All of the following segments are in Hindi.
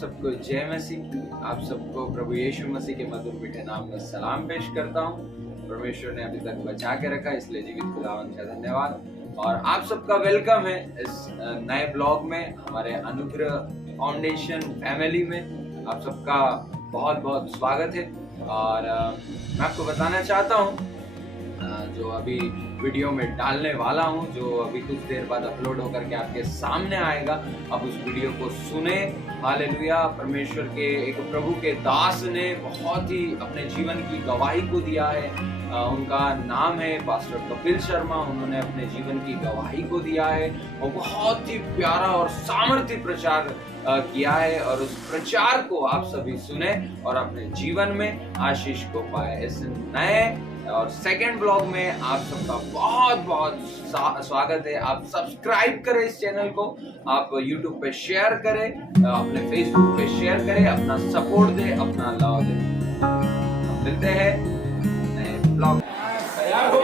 सबको जय मसीह की, आप सबको प्रभु यीशु मसीह के मधुर मीठे नाम में सलाम पेश करता हूँ। परमेश्वर ने अभी तक बचा के रखा, इसलिए जीवित खुदावन का धन्यवाद। और आप सबका वेलकम है इस नए ब्लॉग में, हमारे अनुग्रह फाउंडेशन फैमिली में आप सबका बहुत बहुत स्वागत है। और मैं आपको बताना चाहता हूँ जो अभी वीडियो में डालने वाला हूँ, जो अभी कुछ देर बाद अपलोड होकर के आपके सामने आएगा, आप उस वीडियो को सुने। हालेलुया। परमेश्वर के एक प्रभु के दास ने बहुत ही अपने जीवन की गवाही को दिया है। उनका नाम है पास्टर कपिल शर्मा। उन्होंने अपने जीवन की गवाही को दिया है और बहुत ही प्यारा और सामर्थ्य प्रचार किया है, और उस प्रचार को आप सभी सुने और अपने जीवन में आशीष को पाए। इस नए और सेकेंड ब्लॉग में आप सबका बहुत बहुत स्वागत है। आप सब्सक्राइब करें इस चैनल को, आप YouTube पे शेयर करें, अपने Facebook पे शेयर करें, अपना सपोर्ट दे, अपना लव दे। हम मिलते हैं नए ब्लॉग। तैयार हो?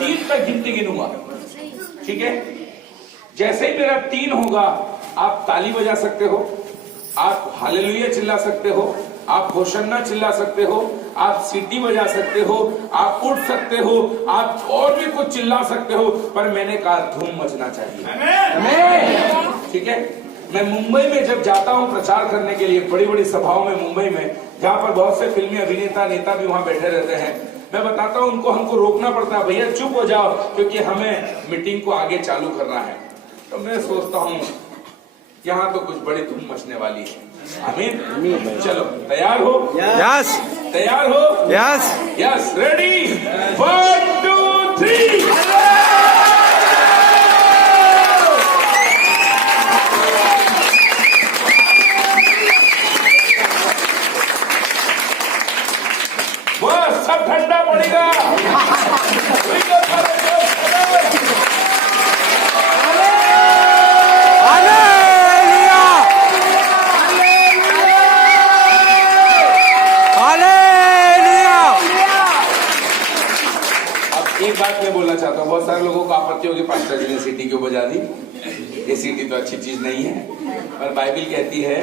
3 तक गिनती गिनूंगा, ठीक है? जैसे ही मेरा 3 होगा, आप ताली बजा सकते हो, आप हालेलुया चिल्ला सकते हो, आप होशन्ना चिल्ला सकते हो, आप सीटी बजा सकते हो, आप उठ सकते हो, आप और भी कुछ चिल्ला सकते हो, पर मैंने कहा धूम मचना चाहिए। ठीक है? मैं मुंबई में जब जाता हूं प्रचार करने के लिए, बड़ी बड़ी सभाओं में मुंबई में, जहां पर बहुत से फिल्मी अभिनेता नेता भी वहां बैठे रहते हैं, मैं बताता हूं उनको, हमको रोकना पड़ता है, भैया चुप हो जाओ क्योंकि हमें मीटिंग को आगे चालू करना है। तो मैं सोचता हूं यहाँ तो कुछ बड़ी धूम मचने वाली है। आमीन। चलो तैयार हो? यस। तैयार हो? यस। यस। रेडी? 1 2 3। बस सब ठंडा पड़ेगा। एक बात मैं बोलना चाहता हूँ, बहुत सारे लोगों को आपत्ति होगी पास्टर जी ने सीटी क्यों बजा दी। ये सीटी तो अच्छी चीज नहीं है, पर बाइबिल कहती है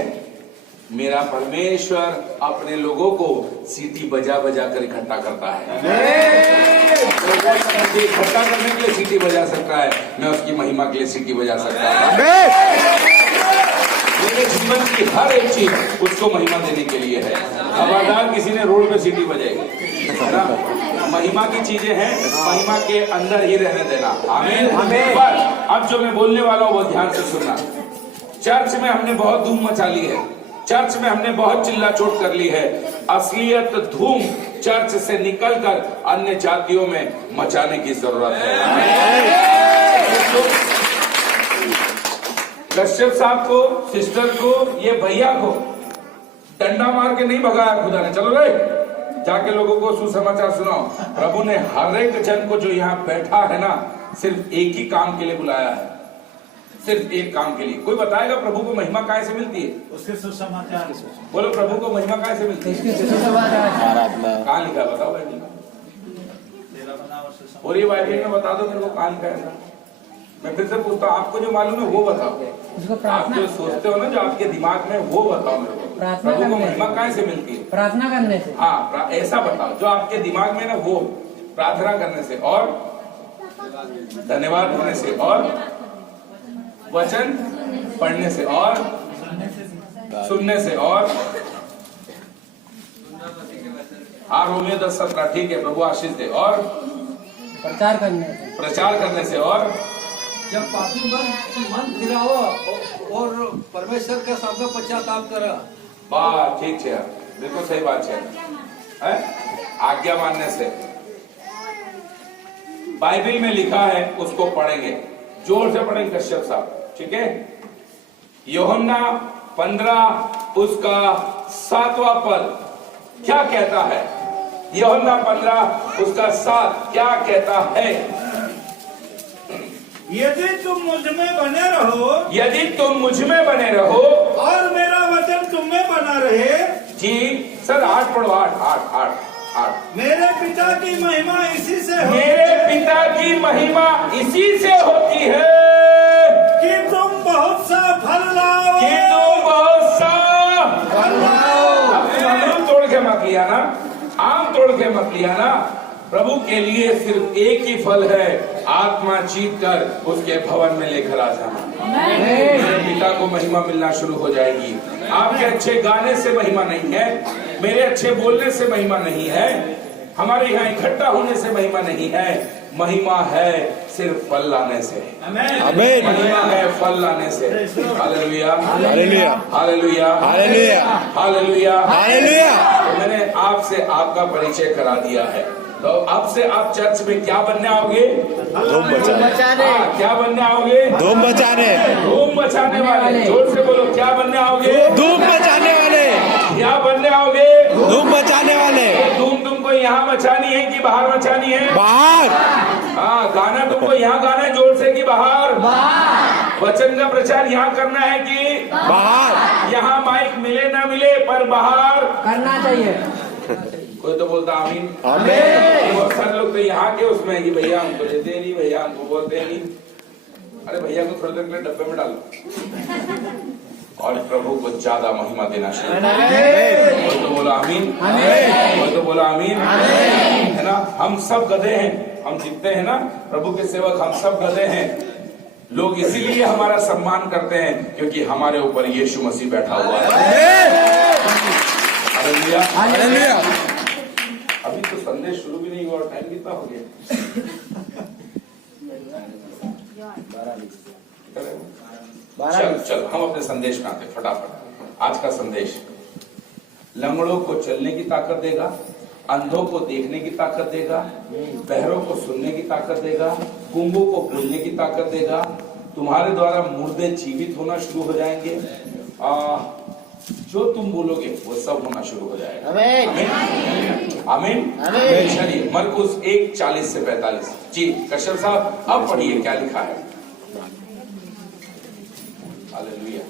मेरा परमेश्वर अपने लोगों को सीटी बजा बजा कर इकट्ठा करता है। तो इकट्ठा करने के लिए सीटी बजा सकता है, मैं उसकी महिमा के लिए सीटी बजा सकता हूँ। मेरे जीवन की हर एक चीज उसको महिमा देने के लिए है। खबरदार किसी ने रोड पे सीटी बजाई, है ना? महिमा की चीजें हैं, महिमा के अंदर ही रहने देना। आमीन। पर अब जो मैं बोलने वाला हूँ वो ध्यान से सुनना। चर्च में हमने बहुत धूम मचा ली है, चर्च में हमने बहुत चिल्ला चोट कर ली है। असलियत धूम चर्च से निकलकर अन्य जातियों में मचाने की जरूरत है। कश्यप साहब को, सिस्टर को, ये भैया को डंडा मार के नहीं भगाया खुदा ने। चलो रे जाके लोगों को सुसमाचार सुनाओ। प्रभु ने हर एक जन को जो यहाँ बैठा है ना, सिर्फ एक ही काम के लिए बुलाया है, सिर्फ एक काम के लिए। कोई बताएगा प्रभु को महिमा काहे से मिलती है? उसके सुसमाचार। बोलो प्रभु को महिमा काहे से मिलती है? कहाँ लिखा बताओ बाइबल में? और ये बाइबल में बता दो मेरे को कहाँ लिखा है। मैं फिर से पूछता हूँ, आपको जो मालूम है वो बताओ। आप जो सोचते हो ना, जो आपके दिमाग में, वो बताओ मेरे को। प्रभु को महिमा काहे से मिलती है? प्रार्थना करने से। हाँ, ऐसा बताओ जो आपके दिमाग में ना, वो प्रार्थना करने से, और धन्यवाद होने से, और वचन पढ़ने से, और सुनने से, और हाँ रोमियो 10:17 ठीक है, प्रभु आशीष दे, और प्रचार करने से, और जब पापी मन फिराओ और परमेश्वर के सामने पश्चाताप करो। वाह, ठीक है, बिल्कुल सही बात है। आज्ञा मानने से। बाइबिल में लिखा है, उसको पढ़ेंगे, जोर से पढ़ेंगे कश्यप साहब, ठीक है? यूहन्ना 15 उसका 7वां पद क्या कहता है? यूहन्ना 15 उसका 7 क्या कहता है? यदि तुम मुझ में बने रहो, यदि तुम मुझ में बने रहो, और मेरा वचन तुम में बना रहे। जी सर, 8 पढ़ो, 8। मेरे पिता की महिमा इसी से होती मेरे है, पिता की महिमा इसी से होती है कि तुम बहुत सा फल लाओ। कि तुम बहुत सा लिया ना, आम तोड़ के मत लिया ना। प्रभु के लिए सिर्फ एक ही फल है, आत्मा जीत कर उसके भवन में लेकर आ जाना। मेरे पिता को महिमा मिलना शुरू हो जाएगी। आपके अच्छे गाने से महिमा नहीं है, मेरे अच्छे बोलने से महिमा नहीं है, हमारे यहाँ इकट्ठा होने से महिमा नहीं है। महिमा है सिर्फ फल लाने से। आमीन। महिमा है फल लाने से। Hallelujah, hallelujah, hallelujah, hallelujah, hallelujah, hallelujah. तो मैंने आपसे आपका परिचय करा दिया है। तो अब से आप चर्च में क्या बनने आओगे? धूम बचाने। क्या बनने आओगे? धूम बचाने। धूम मचाने वाले। जोर से बोलो, क्या बनने आओगे? धूम बचाने वाले। क्या बनने आओगे? धूम बचाने वाले। धूम तुमको यहाँ मचानी है कि बाहर मचानी है? बाहर। हाँ, गाना तुमको यहाँ गाना है जोर से कि बाहर? वचन का प्रचार यहाँ करना है कि बाहर? यहाँ माइक मिले ना मिले पर बाहर करना चाहिए। कोई तो बोलता आमीन। आमीन। बहुत सारे लोग तो यहाँ के उसमें कि भैया हमको देते नहीं, भैया हमको बोलते नहीं। अरे भैया को थोड़ी देर के लिए डब्बे में डालो और प्रभु को ज्यादा महिमा देना शुरू करो। कोई तो बोला आमीन, कोई तो बोला आमीन, है ना। हम सब गधे हैं, हम जितने हैं ना प्रभु के सेवक, हम सब गधे हैं। लोग इसीलिए हमारा सम्मान करते हैं क्योंकि हमारे ऊपर यीशु मसीह बैठा हुआ है। Hallelujah, hallelujah. अभी तो संदेश शुरू भी नहीं हुआ और टाइम कितना हो गया? चल चल हम अपने संदेश में आते फटाफट। आज का संदेश लंगड़ों को चलने की ताकत देगा, अंधों को देखने की ताकत देगा, बहरों को सुनने की ताकत देगा, गूंगों को बोलने की ताकत देगा, तुम्हारे द्वारा मुर्दे जीवित होना शुरू हो जाएंगे। जो तुम बोलोगे वो सब होना शुरू हो जाएगा। आमीन, आमीन। चलिए मरकुस 1:40 से 45। जी कश्यप साहब अब पढ़िए क्या लिखा है। हालेलुया।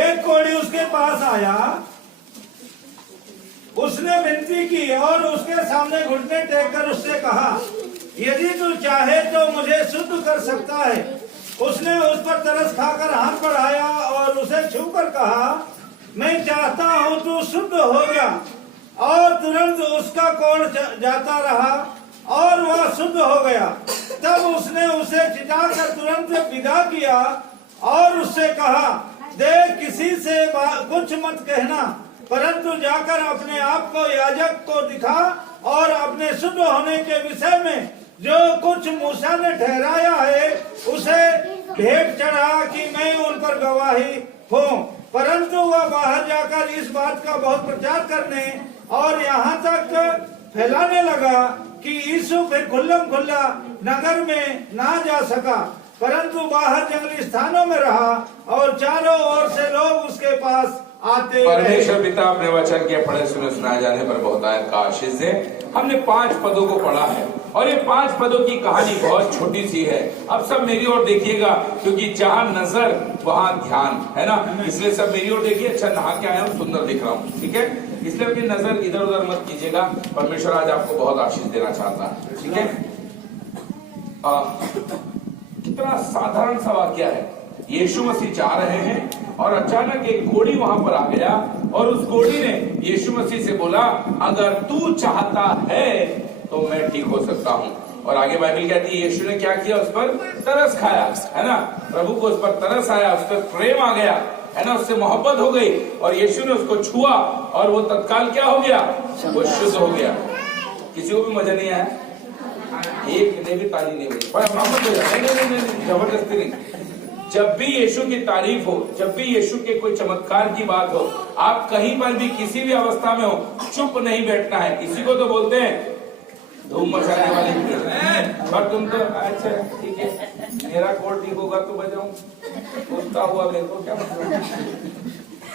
एक कोढ़ी उसके पास आया, उसने विनती की और उसके सामने घुटने टेक कर उससे कहा, यदि तू चाहे तो मुझे शुद्ध कर सकता है। उसने उस पर तरस खाकर हाथ बढ़ाया और उसे छूकर कहा, मैं चाहता हूँ तू शुद्ध हो जा। और तुरंत उसका कोढ़ जाता रहा और वह शुद्ध हो गया। तब उसने उसे चिताकर तुरंत विदा किया और उससे कहा, देख किसी से कुछ मत कहना, परंतु जाकर अपने आप को याजक को दिखा और अपने शुद्ध होने के विषय में जो कुछ मूसा ने ठहराया है उसे भेंट चढ़ा कि मैं उन पर गवाही हूँ। परंतु वह बाहर जाकर इस बात का बहुत प्रचार करने और यहाँ तक फैलाने लगा कि यीशु फिर खुल्लम खुल्ला नगर में ना जा सका, परंतु बाहर जंगली स्थानों में रहा और चारों ओर से लोग उसके पास आते। परमेश्वर पिता अपने वचन के पढ़े सुने सुनाए जाने पर बहुत का आशीष दे। हमने 5 पदों को पढ़ा है और ये 5 पदों की कहानी बहुत छोटी सी है। अब सब मेरी ओर देखिएगा क्योंकि जहाँ नजर वहाँ ध्यान है ना, इसलिए सब मेरी ओर देखिए। अच्छा नहा के आया हूँ, सुंदर दिख रहा हूँ, ठीक है, इसलिए अपनी नजर इधर उधर मत कीजिएगा। परमेश्वर आज आपको बहुत आशीष देना चाहता है, ठीक है। कितना साधारण सा वाक्य है। यीशु मसीह जा रहे हैं और अचानक एक घोड़ी वहां पर आ गया और उस घोड़ी ने यीशु मसीह से बोला, अगर तू चाहता है तो मैं ठीक हो सकता हूँ। और आगे बाइबल कहती है यीशु ने क्या किया, उस पर तरस खाया, है ना। प्रभु को उस पर तरस आया, उस पर प्रेम आ गया, है ना, उससे मोहब्बत हो गई और यीशु ने उसको छुआ और वो तत्काल क्या हो गया, वो शुद्ध हो गया। किसी को भी मजा नहीं आया? एक ने भी ताली नहीं हुई, नहीं, जबरदस्ती नहीं। जब भी यीशु की तारीफ हो, जब भी यीशु के कोई चमत्कार की बात हो, आप कहीं पर भी किसी भी अवस्था में हो, चुप नहीं बैठना है। इसी को तो बोलते हैं धूम मचाने वाले भीड़। और तुम तो अच्छा ठीक है, मेरा कोड ठीक होगा तो बजाऊं, उसका हुआ मेरे को क्या मतलब।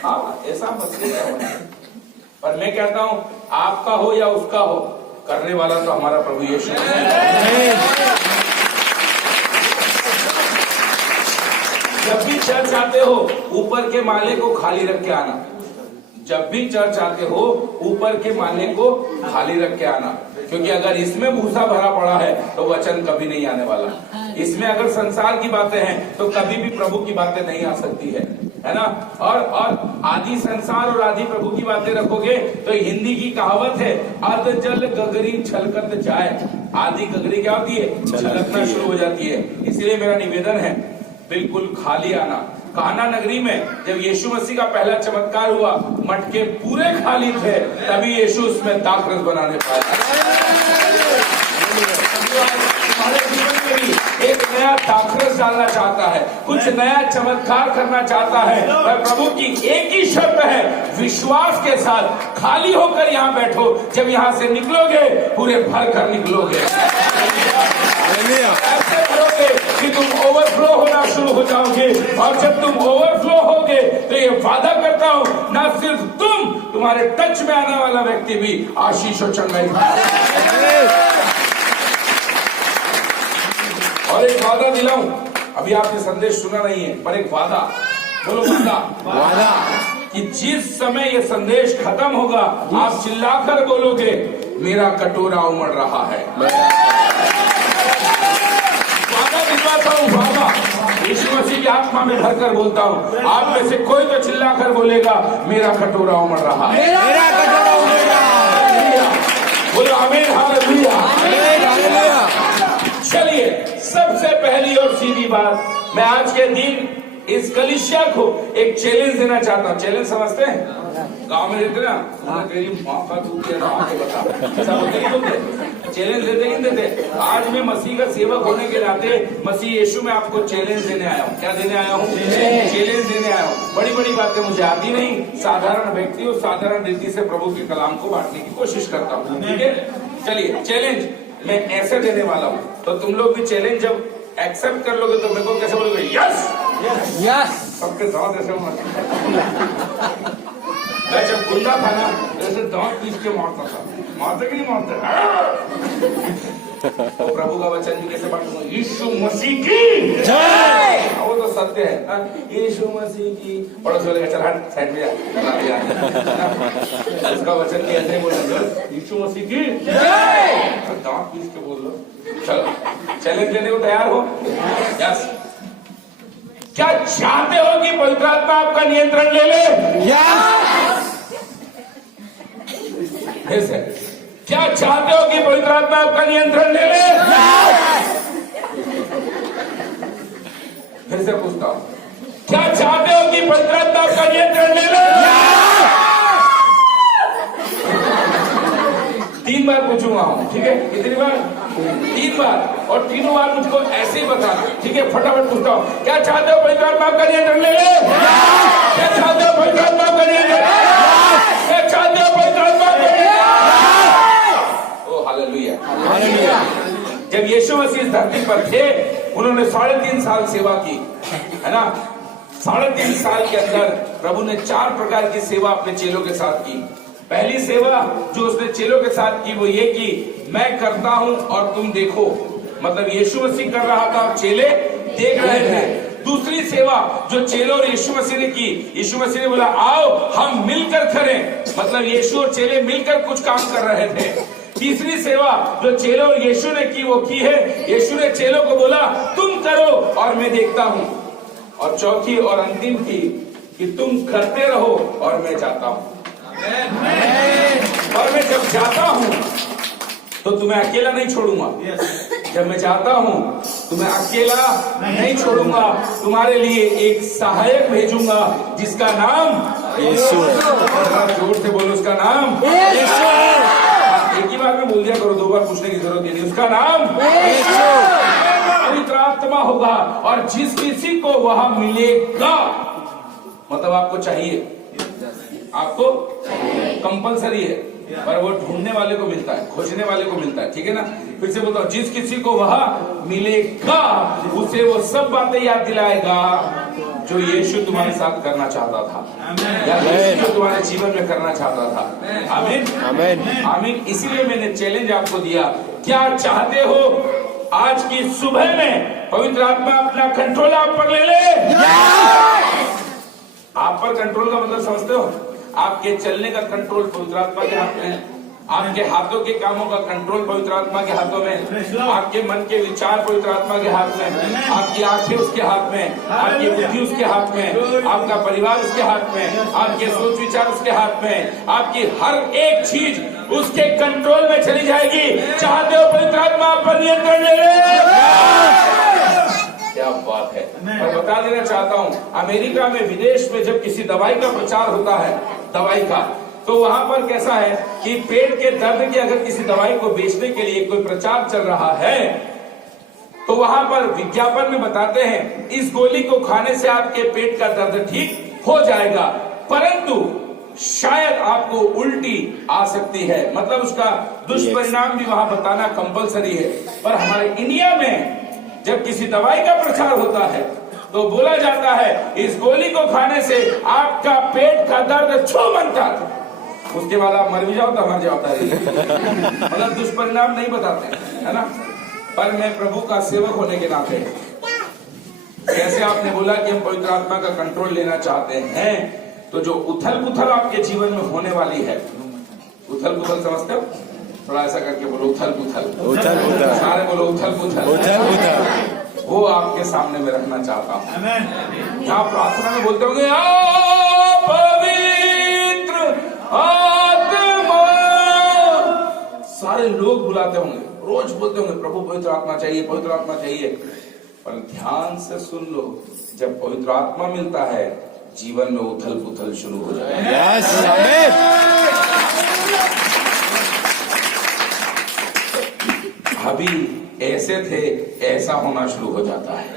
हाँ ऐसा मतलब है, पर मैं कहता हूँ आपका हो या उसका हो, करने वाला तो हमारा प्रभु यीशु है। जब भी चर्च आते हो ऊपर के माले को खाली रख के आना। जब भी चर्च आते हो ऊपर के माले को खाली रख के आना, क्योंकि अगर इसमें भूसा भरा पड़ा है तो वचन कभी नहीं आने वाला। इसमें अगर संसार की बातें हैं तो कभी भी प्रभु की बातें नहीं आ सकती है है ना। और आदि संसार और आदि प्रभु की बातें रखोगे तो हिंदी की कहावत है, अध जल गगरी छलकत जाए। आदि गगरी क्या होती है? छलकना शुरू हो जाती है। इसलिए मेरा निवेदन है, बिल्कुल खाली आना। काना नगरी में जब यीशु मसीह का पहला चमत्कार हुआ, मटके पूरे खाली थे, तभी यीशु उसमें दाखरस बनाने पाया। हमारे जीवन में भी एक नया दाखरस डालना चाहता है, कुछ नया चमत्कार करना चाहता है। और प्रभु की एक ही शर्त है, विश्वास के साथ खाली होकर यहाँ बैठो। जब यहाँ से निकलोगे पूरे भर कर निकलोगे। ऐसे करोगे कि तुम ओवरफ्लो होना शुरू हो जाओगे। और जब तुम ओवरफ्लो होगे तो ये वादा करता हूँ, ना सिर्फ तुम, तुम्हारे टच में आने वाला व्यक्ति भी आशीष और चंगाई। और एक वादा दिलाऊं, अभी आपने संदेश सुना नहीं है, पर एक वादा, बोलो वादा, कि जिस समय ये संदेश खत्म होगा आप चिल्लाकर बोलोगे, मेरा कटोरा उमड़ रहा है। वादा दिलवाता हूँ, वादा यीशु मसीह की आत्मा में भरकर बोलता हूँ। आप में से कोई तो चिल्लाकर बोलेगा, मेरा कटोरा उमड़ रहा है। मेरा कटोरा उमड़ रहा है। बोलो आमीन, हालेलुया। चलिए, सबसे पहली और सीधी बात, मैं आज के दिन इस कलीसिया को एक चैलेंज देना चाहता हूँ। चैलेंज समझते हैं? गांव में रहते ना, तेरी माँ का दूध है, बता, ऐसा बोलते नहीं बोलते? चैलेंज देते नहीं देते? आज मैं मसीह का सेवक होने के नाते मसीह यीशु में आपको चैलेंज देने आया हूँ। क्या देने आया हूँ? चैलेंज देने आया हूँ। बड़ी बड़ी बातें मुझे आती नहीं, साधारण व्यक्ति और साधारण रीति से प्रभु के कलाम को बांटने की कोशिश करता हूँ। ठीक है, चलिए चैलेंज मैं ऐसे देने वाला हूँ, तो तुम लोग भी चैलेंज जब एक्सेप्ट कर लोगे तो मेरे को कैसे बोलोगे? Yes yes. सबके साथ ऐसे मैं जब गुंडा था ना, जैसे दांत पीस के मारता था, मारते कि नहीं मारते? तो प्रभु का वचन भी कैसे बांटूंगा? यीशु मसीह की जय। वो तो सत्य है, यीशु मसीह की। पड़ोस वाले का चल हट, साइड में जा, उसका वचन भी ऐसे बोलेंगे, यीशु मसीह की जय। दांत पीस के बोल लो। चलो, चैलेंज लेने को तैयार हो? यस। क्या चाहते हो कि पवित्र आत्मा आपका नियंत्रण ले ले? यस। फिर से, क्या चाहते हो कि पवित्र आत्मा आपका नियंत्रण ले ले? फिर से पूछता हूं, क्या चाहते हो कि पवित्र आत्मा आपका नियंत्रण ले ले? 3 बार पूछूंगा हूं, ठीक है? कितनी बार? 3 बार। और तीनों बार मुझको ऐसे ही बताना, ठीक है? फटाफट पूछता हूं, क्या चाहते हो पवित्र आत्मा आपका नियंत्रण ले ले? क्या चाहते हो पवित्र आत्मा आपका नियंत्रण? क्या चाहते हो पवित्र आत्मा आपका नियंत्रण? ओ हालेलुया, हालेलुया। जब यीशु मसीह इस धरती पर थे, उन्होंने 3.5 साल सेवा की, है ना? 3.5 साल के अंदर प्रभु ने 4 प्रकार की सेवा अपने चेलों के साथ की। पहली सेवा जो उसने चेलों के साथ की वो ये कि मैं करता हूं और तुम देखो, मतलब यीशु मसीह कर रहा था और चेले देख रहे थे। दूसरी सेवा जो चेलों और यीशु मसीह ने की, यीशु मसीह ने बोला आओ हम मिलकर करें, मतलब यीशु और चेले मिलकर कुछ काम कर रहे थे। तीसरी सेवा जो चेलों और यीशु ने की वो की है, यीशु ने चेलों को बोला तुम करो और मैं देखता हूं। और चौथी और अंतिम थी कि तुम करते रहो और मैं जाता हूं। और मैं जब जाता हूं तो तुम्हें अकेला नहीं छोड़ूंगा। जब मैं जाता हूं तुम्हें अकेला नहीं छोड़ूंगा, तुम्हारे लिए एक सहायक भेजूंगा जिसका नाम यीशु है। जोर से बोलो, उसका नाम यीशु। एक ही बार में बोल दिया करो, 2 बार पूछने की जरूरत नहीं। उसका नाम पवित्र आत्मा होगा और जिस किसी को वह मिलेगा, मतलब आपको चाहिए, आपको कंपलसरी है, पर वो ढूंढने वाले को मिलता है, खोजने वाले को मिलता है, ठीक है ना? फिर से बोलता हूं, जिस किसी को वह मिलेगा उसे वो सब बातें याद दिलाएगा जो यीशु तुम्हारे साथ करना चाहता था, या यीशु तुम्हारे जीवन में करना चाहता था। आमीन, आमीन, आमीन। इसीलिए मैंने चैलेंज आपको दिया, क्या चाहते हो आज की सुबह में पवित्र आत्मा अपना कंट्रोल आप पर ले ले? आप पर कंट्रोल का मतलब समझते हो? आपके चलने का कंट्रोल पवित्र आत्मा के हाथ में है। आपके हाथों के कामों का कंट्रोल पवित्र आत्मा के हाथों में, आपके मन के विचार पवित्र आत्मा के हाथ में, आपकी आंखें उसके हाथ में, आपकी बुद्धि उसके हाथ में, आपका परिवार उसके हाथ में, आपके सोच विचार उसके हाथ में, आपकी हर एक चीज उसके कंट्रोल में चली जाएगी। चाहते हो पवित्र आत्मा आप पर नियंत्रण ले ले? क्या बात है। मैं बता देना चाहता हूँ, अमेरिका में, विदेश में जब किसी दवाई का प्रचार होता है, दवाई का, तो वहां पर कैसा है कि पेट के दर्द की अगर किसी दवाई को बेचने के लिए कोई प्रचार चल रहा है तो वहां पर विज्ञापन में बताते हैं इस गोली को खाने से आपके पेट का दर्द ठीक हो जाएगा, परंतु शायद आपको उल्टी आ सकती है, मतलब उसका दुष्परिणाम भी वहां बताना कंपलसरी है। पर हमारे इंडिया में जब किसी दवाई का प्रचार होता है तो बोला जाता है इस गोली को खाने से आपका पेट का दर्द छू मनता, उसके बाद आप मर भी जाओ तो मर जाओ, मतलब दुष्परिणाम नहीं बताते, है ना। पर मैं प्रभु का सेवक होने के नाते, जैसे आपने बोला कि हम पवित्र आत्मा का कंट्रोल लेना चाहते हैं, तो जो उथल पुथल आपके जीवन में होने वाली है, उथल पुथल समझते हो? थोड़ा ऐसा करके बोलो, उथल पुथल, उथल पुथल, सारे बोलो उथल पुथल, उथल पुथल, वो आपके सामने में रखना चाहता हूँ। यहाँ प्रार्थना में बोलते होंगे पवित्र आत्मा, सारे लोग बुलाते होंगे, रोज बोलते होंगे प्रभु पवित्र आत्मा चाहिए, पवित्र आत्मा चाहिए। पर ध्यान से सुन लो, जब पवित्र आत्मा मिलता है जीवन में उथल पुथल शुरू हो जाता है। यस, आमीन। अभी ऐसे थे ऐसा होना शुरू हो जाता है।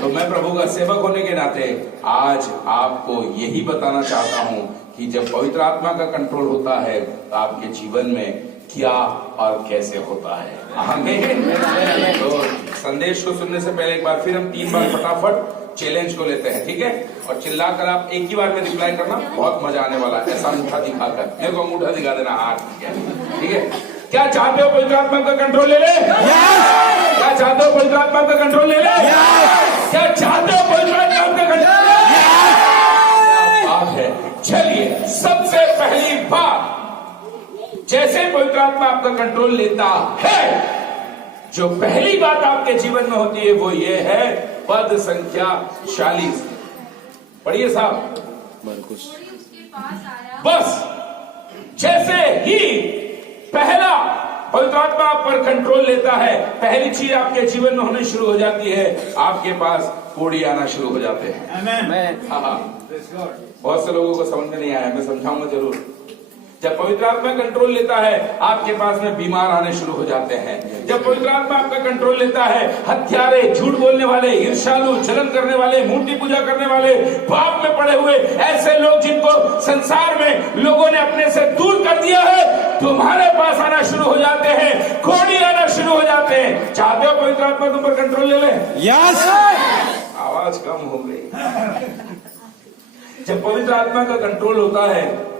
तो मैं प्रभु का सेवक होने के नाते आज आपको यही बताना चाहता हूँ कि जब पवित्र आत्मा का कंट्रोल होता है तो आपके जीवन में क्या और कैसे होता है। आमीन। तो संदेश को सुनने से पहले एक बार फिर हम 3 बार फटाफट चैलेंज को लेते हैं, ठीक है? और चिल्लाकर आप एक ही बार में रिप्लाई करना, बहुत मजा आने वाला है। ऐसा अंगूठा दिखाकर, मेरे को अंगूठा दिखा देना, हाथ, ठीक है? क्या चाहते हो पवित्र आत्मा का कंट्रोल ले ले? क्या चाहते हो पवित्र आत्मा का कंट्रोल ले ले? क्या चाहते हो पवित्र आत्मा का कंट्रोल ले ले? बात है। चलिए, सबसे पहली बात, जैसे पवित्र आत्मा आपका कंट्रोल लेता है, जो पहली बात आपके जीवन में होती है वो ये है, पद संख्या 40 पढ़िए साहब। बस जैसे ही पहला पवित्र आत्मा आप पर कंट्रोल लेता है, पहली चीज आपके जीवन में होनी शुरू हो जाती है, आपके पास कोड़ी आना शुरू हो जाते हैं। हाँ, बहुत से लोगों को समझ में नहीं आया, मैं समझाऊंगा जरूर। जब पवित्र आत्मा कंट्रोल लेता है, आपके पास में बीमार आने शुरू हो जाते हैं। जब पवित्र आत्मा आपका कंट्रोल लेता है, हत्यारे, झूठ बोलने वाले, ईर्ष्यालु, जलन करने वाले, मूर्ति पूजा करने वाले, पाप में पड़े हुए ऐसे लोग जिनको संसार में लोगों ने अपने से दूर कर दिया है, तुम्हारे पास आना शुरू हो जाते हैं, कोड़ी आना शुरू हो जाते हैं। चाहते हो पवित्र आत्मा तुम पर कंट्रोल ले ले? यस। आवाज कम हो गई। जब पवित्र आत्मा का कंट्रोल होता है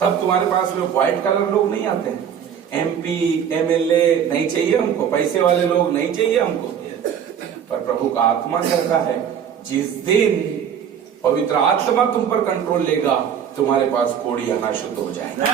तब तुम्हारे पास में व्हाइट कलर लोग नहीं आते हैं, MP, MLA नहीं चाहिए हमको, पैसे वाले लोग नहीं चाहिए हमको। पर प्रभु का आत्मा कहता है, जिस दिन पवित्र आत्मा तुम पर कंट्रोल लेगा, तुम्हारे पास कोड़ी आना शुरू हो जाएगा।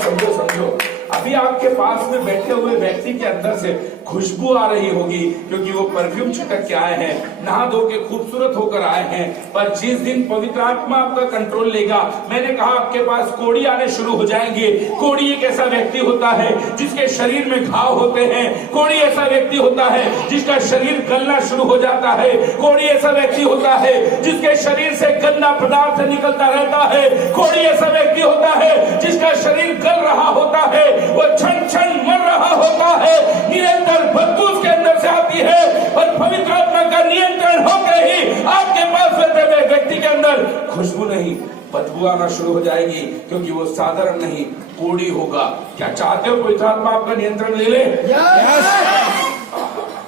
समझो समझो, अभी आपके पास में बैठे हुए व्यक्ति के अंदर से खुशबू आ रही होगी, क्योंकि वो परफ्यूम छिटक के आए हैं, नहा धो के खूबसूरत होकर आए हैं। पर जिस दिन पवित्र आत्मा आपका कंट्रोल लेगा, मैंने कहा आपके पास कोड़ी आने शुरू हो जाएंगे। कोड़ी एक ऐसा व्यक्ति होता है जिसके शरीर में घाव होते हैं। कोड़ी ऐसा व्यक्ति होता है जिसका शरीर गलना शुरू हो जाता है। कोड़ी ऐसा व्यक्ति होता है जिसके शरीर से गंदा पदार्थ निकलता रहता है। कोड़ी ऐसा व्यक्ति होता है जिसका शरीर गल रहा होता है, वो क्षण क्षण मर रहा होता है, निरंतर बदबू उसके अंदर से आती है। और पवित्र आत्मा का नियंत्रण होकर ही आपके पास रहते हुए व्यक्ति के अंदर खुशबू नहीं, बदबू आना शुरू हो जाएगी, क्योंकि वो साधारण नहीं, कोड़ी होगा। क्या चाहते हो पवित्र आत्मा आपका नियंत्रण ले ले?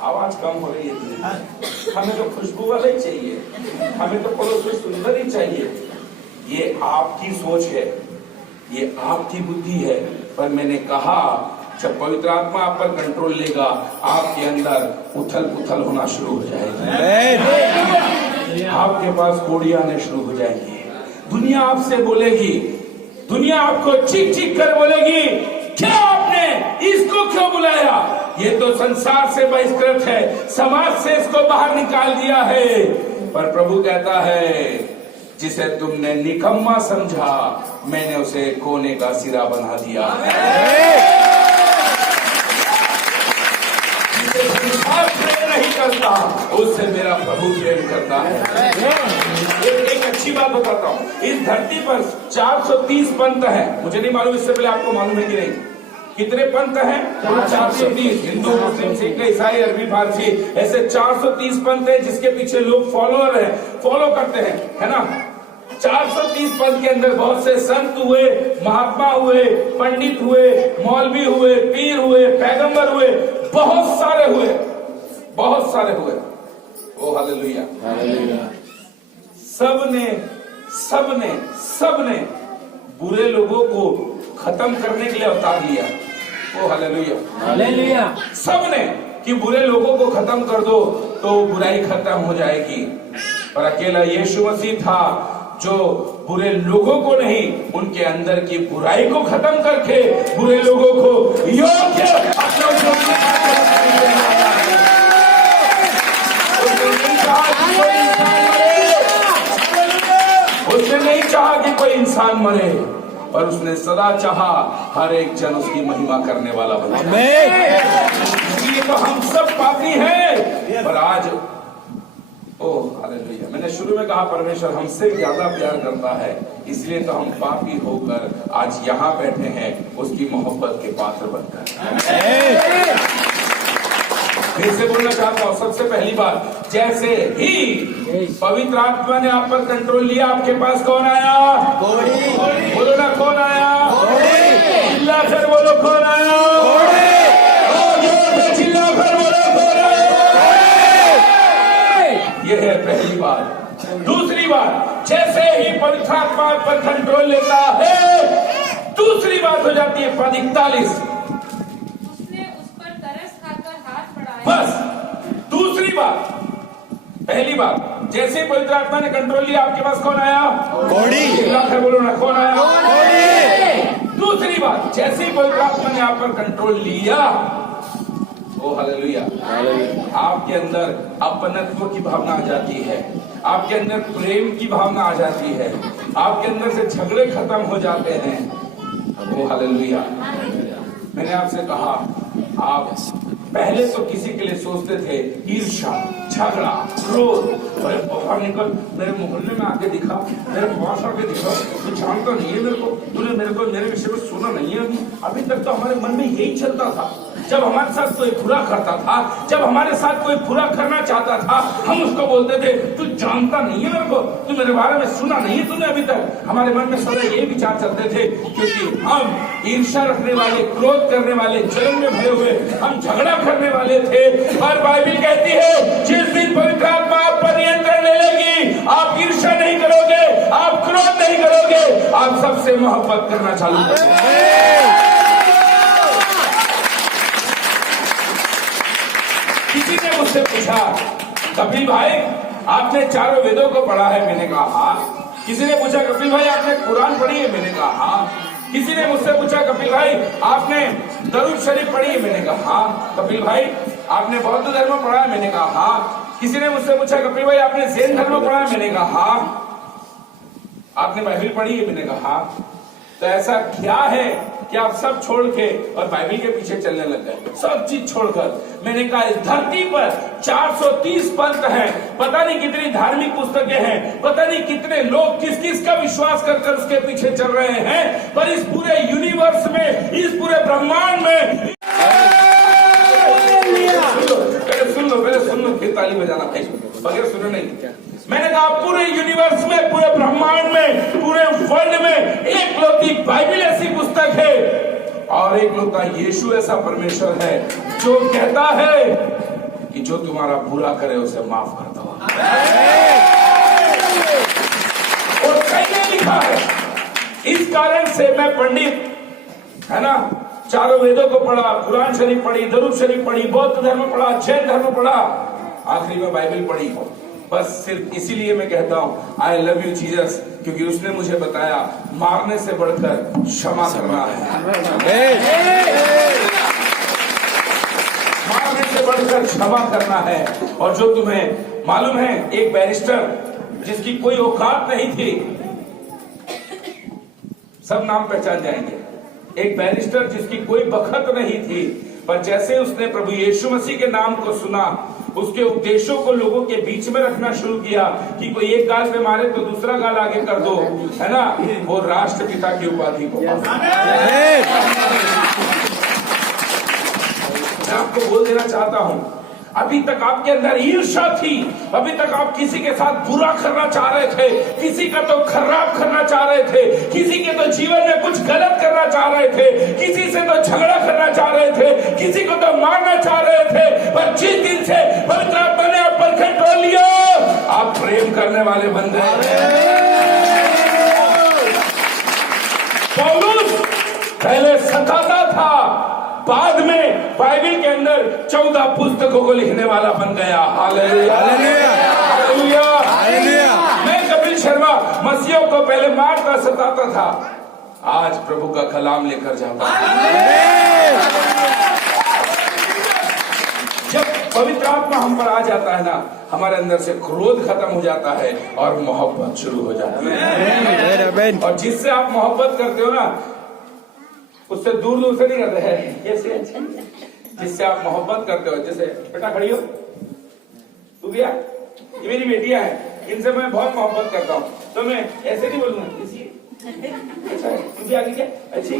आवाज कम हो रही है। हमें तो खुशबू वाला ही चाहिए, हमें तो पड़ोस में सुंदर ही चाहिए। ये आपकी सोच है, ये आपकी बुद्धि है। पर मैंने कहा जब पवित्र आत्मा आप पर कंट्रोल लेगा, आपके अंदर उथल पुथल होना शुरू हो जाएगा। आपके पास कोड़ियां आने शुरू हो जाएंगी। दुनिया आपसे बोलेगी, दुनिया आपको चीख चीख कर बोलेगी, क्या आपने इसको क्यों बुलाया? ये तो संसार से बहिष्कृत है, समाज से इसको बाहर निकाल दिया है। पर प्रभु कहता है, जिसे तुमने निकम्मा समझा, मैंने उसे कोने का सिरा बना दिया है। जिसे संसार प्रेम नहीं करता, उससे मेरा प्रभु प्रेम करता है। एक अच्छी बात बताता हूँ, इस धरती पर 430 पंथ हैं। मुझे नहीं मालूम, इससे पहले आपको मालूम है कि नहीं? कितने पंथ हैं? 430। हिंदू, मुस्लिम, सिख, ईसाई, अरबी, फारसी, ऐसे 430 पंथ हैं जिसके पीछे लोग फॉलोअर हैं, फॉलो करते हैं, है ना? 430 पंथ के अंदर बहुत से संत हुए, महात्मा हुए, पंडित हुए, मौलवी हुए, पीर हुए, पैगंबर हुए, बहुत सारे हुए, बहुत सारे हुए। ओ हालेलुया। सबने बुरे लोगों को खत्म करने के लिए अवतार लिया। ओ हालेलुया, हालेलुया। सबने कि बुरे लोगों को खत्म कर दो तो बुराई खत्म हो जाएगी। और अकेला यीशु मसीह था जो बुरे लोगों को नहीं, उनके अंदर की बुराई को खत्म करके बुरे लोगों को योग्य उसने नहीं चाहा कि कोई इंसान मरे, पर उसने सदा चाहा हर एक जन उसकी महिमा करने वाला बने। इसलिए तो हम सब पापी हैं, पर आज हालेलुया, मैंने शुरू में कहा परमेश्वर हमसे ज्यादा प्यार करता है, इसलिए तो हम पापी होकर आज यहाँ बैठे हैं उसकी मोहब्बत के पात्र बनकर। फिर से बोलना चाहता हूँ, सबसे पहली बात, जैसे ही पवित्र आत्मा ने आप पर कंट्रोल लिया, आपके पास कौन आया? बोलो ना, कौन आया? चिल्ला कर बोलो, कौन आया? चिल्ला कर बोलो, कौन आया? ये है पहली बात। दूसरी बात, जैसे ही पवित्र आत्मा पर कंट्रोल लेता है, दूसरी बात हो जाती है पद 41। बस दूसरी बात, पहली बात, जैसे ही पवित्र आत्मा ने कंट्रोल लिया, आपके पास कौन आया? बोलो ना, कौन आया? दूसरी बात, जैसे ही पवित्र आत्मा ने आप पर कंट्रोल लिया, ओ हालेलुया, आपके अंदर अपनत्व की भावना आ जाती है, आपके अंदर प्रेम की भावना आ जाती है, आपके अंदर से झगड़े खत्म हो जाते हैं। ओ हालेलुया। मैंने आपसे कहा, आप पहले तो किसी के लिए सोचते थे ईर्ष्या, झगड़ा, क्रोध, अरे बाहर निकल, मेरे मोहल्ले में आके दिखा, मेरे पास आके दिखा, तू जानता नहीं है मेरे को, तूने मेरे विषय में सुना नहीं है। अभी तक तो हमारे मन में यही चलता था। जब हमारे साथ कोई बुरा करता था, जब हमारे साथ कोई बुरा करना चाहता था, हम उसको बोलते थे, तू जानता नहीं है मेरे को, तू मेरे बारे में सुना नहीं है तूने अभी तक। हमारे मन में सदा ये विचार चलते थे, क्योंकि हम ईर्ष्या रखने वाले, क्रोध करने वाले, जलन में भरे हुए, हम झगड़ा करने वाले थे। पर बाइबल कहती है, जिस दिन पवित्र आत्मा आप पर नियंत्रण ले लेगी, आप ईर्ष्या नहीं करोगे, आप क्रोध नहीं करोगे, आप सबसे मोहब्बत करना चालू करोगे। किसी ने मुझसे पूछा, कपिल भाई आपने चारों वेदों को पढ़ा है? मैंने कहा हाँ। किसी ने पूछा, कपिल भाई आपने कुरान पढ़ी है? मैंने कहा हाँ। किसी ने मुझसे पूछा, कपिल भाई आपने दरूद शरीफ पढ़ी है? मैंने कहा हाँ। कपिल भाई आपने बौद्ध धर्म पढ़ा है? मैंने कहा हाँ। किसी ने मुझसे पूछा, कपिल भाई आपने जैन धर्म पढ़ा है? मैंने कहा हाँ। आपने बाइबल पढ़ी है? मैंने कहा हाँ। तो ऐसा क्या है कि आप सब छोड़ के और बाइबल के पीछे चलने लग गए, सब चीज छोड़कर? मैंने कहा, इस धरती पर 430 पंथ हैं, पता नहीं कितनी धार्मिक पुस्तकें हैं, पता नहीं कितने लोग किस किस का विश्वास कर कर उसके पीछे चल रहे हैं, पर इस पूरे यूनिवर्स में, इस पूरे ब्रह्मांड में, सुन लो, फिर ताली बजाना भाई, बगैर सुनो नहीं। मैंने कहा, पूरे यूनिवर्स में, पूरे ब्रह्मांड में, पूरे वर्ल्ड में एकलौती बाइबल ऐसी पुस्तक है, और एकलौता यीशु ऐसा परमेश्वर है जो कहता है कि जो तुम्हारा बुरा करे उसे माफ कर दो। और कहीं लिखा है, इस कारण से मैं पंडित, है ना, चारों वेदों को पढ़ा, कुरान शरीफ पढ़ी, दरूद शरीफ पढ़ी, बौद्ध धर्म पढ़ा, जैन धर्म पढ़ा, आखिरी में बाइबल पढ़ी। बस सिर्फ इसीलिए मैं कहता हूँ आई लव यू जीसस, क्योंकि उसने मुझे बताया मारने से बढ़कर क्षमा करना है, मारने से बढ़कर क्षमा करना है। और जो तुम्हें मालूम है, एक बैरिस्टर जिसकी कोई औकात नहीं थी, सब नाम पहचान जाएंगे, एक बैरिस्टर जिसकी कोई बखत नहीं थी, पर जैसे उसने प्रभु यीशु मसीह के नाम को सुना, उसके उपदेशों को लोगों के बीच में रखना शुरू किया कि कोई एक गाल पे मारे तो दूसरा गाल आगे कर दो, है ना, वो राष्ट्रपिता की उपाधि को पाया। मैं आपको बोल देना चाहता हूं, अभी तक आपके अंदर ईर्ष्या थी, अभी तक आप किसी के साथ बुरा करना चाह रहे थे, किसी का तो खराब करना चाह रहे थे, किसी के तो जीवन में कुछ गलत करना चाह रहे थे, किसी से तो झगड़ा करना चाह रहे थे, किसी को तो मारना चाह रहे थे, पर जिस दिन से पवित्र आत्मा ने आप पर कंट्रोल लिया, आप प्रेम करने वाले बन गए। पौलुस पहले सताता था, बाद में बाइबल के अंदर 14 पुस्तकों को लिखने वाला बन गया। Hallelujah, hallelujah, hallelujah. मैं कपिल शर्मा मसीहों को पहले मारता सताता था, आज प्रभु का कलाम लेकर जाता हूं। जब पवित्र आत्मा हम पर आ जाता है ना, हमारे अंदर से क्रोध खत्म हो जाता है और मोहब्बत शुरू हो जाती है। और जिससे आप मोहब्बत करते हो ना, उससे दूर दूर से नहीं करते हैं, जिससे आप मोहब्बत करते हो। जैसे बेटा खड़ी हो, तू भी आ, ये मेरी बेटियां हैं, इनसे मैं बहुत मोहब्बत करता हूँ, तो मैं ऐसे नहीं बोलूंगा, तू भी आगे क्या ऐसी,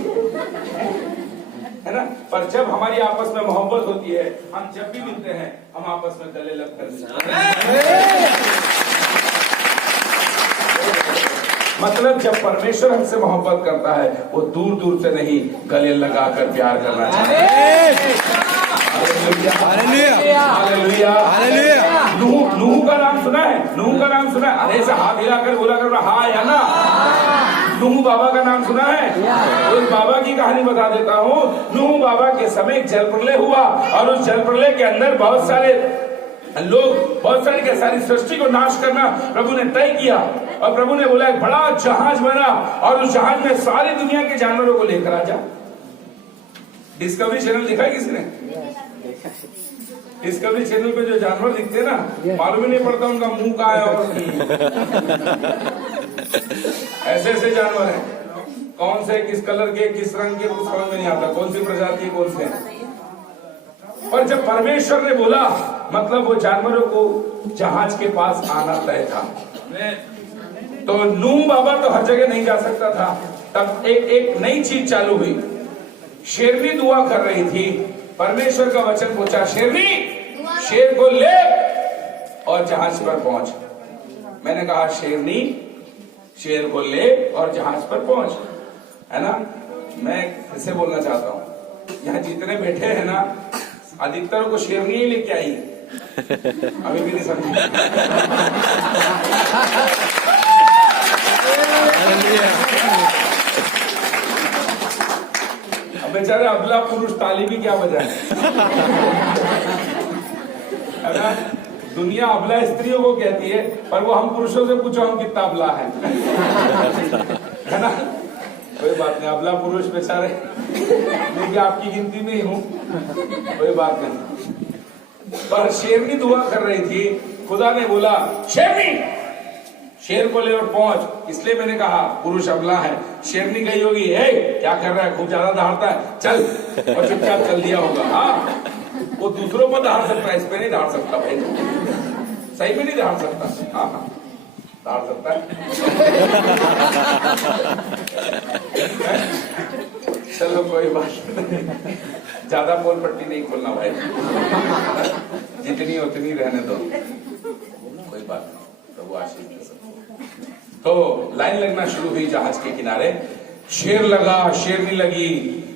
है ना। पर जब हमारी आपस में मोहब्बत होती है, हम जब भी मिलते हैं, हम आपस में गले लग कर, मतलब जब परमेश्वर हमसे मोहब्बत करता है, वो दूर दूर से नहीं, गले लगाकर प्यार करना चाहता है। नूह का नाम सुना है? नूह का नाम सुना है? अरे से हाथ हिलाकर बोला कर हाँ या ना। नूह बाबा का नाम सुना है? तो उस बाबा की कहानी बता देता हूँ। नूह बाबा के समय एक जल प्रलय हुआ, और उस जल प्रलय के अंदर बहुत सारे लोग, बहुत सारी सृष्टि को नाश करना प्रभु ने तय किया। और प्रभु ने बोला एक बड़ा जहाज बना, और उस जहाज में सारी दुनिया के जानवरों को लेकर आ जा। डिस्कवरी चैनल देखा है किसी ने? डिस्कवरी चैनल पे जो जानवर दिखते हैं ना, मालूम ही नहीं पड़ता उनका मुंह कहाँ है, और ऐसे ऐसे जानवर हैं, कौन से किस कलर के किस रंग के कुछ समझ में नहीं आता, कौन सी प्रजाति कौन से। और जब परमेश्वर ने बोला, मतलब वो जानवरों को जहाज के पास आना तय था। तो नूह बाबा तो हर जगह नहीं जा सकता था। तब एक नई चीज चालू हुई। शेरनी दुआ कर रही थी, परमेश्वर का वचन पूछा, शेरनी शेर को ले और जहाज पर पहुंच। मैंने कहा शेरनी शेर को ले और जहाज पर पहुंच, है ना। मैं इसे बोलना चाहता हूँ, यहाँ जितने बैठे हैं ना, अधिकतर को शेरनी ही लेके आई, अभी भी नहीं समझे। अब बेचारे अबला पुरुष ताली भी क्या वजह है ना। दुनिया अबला स्त्रियों को कहती है, पर वो हम पुरुषों से पूछो हम कितना अबला है ना। कोई बात नहीं, अबला पुरुष बेचारे, मैं भी आपकी गिनती में ही हूँ, कोई बात नहीं। पर शेरनी दुआ कर रही थी, खुदा ने बोला शेरनी शेर को ले और पहुंच। इसलिए मैंने कहा पुरुष अबला है। शेरनी गई होगी, क्या कर रहा है, खूब ज्यादा दहाड़ता है, चल, और चुपचाप चल दिया होगा। हाँ, वो दूसरों को दहाड़ सकता है, इस पे नहीं दहाड़ सकता भाई, सही में नहीं दहाड़ सकता। हाँ हाँ, दहाड़ सकता है। चलो कोई बात नहीं, ज्यादा पोल पट्टी नहीं खोलना भाई, जितनी उतनी रहने दो, कोई बात नहीं, तो वो आशीष दे सकते। तो लाइन लगना शुरू हुई जहाज के किनारे। शेर लगा, शेरनी लगी,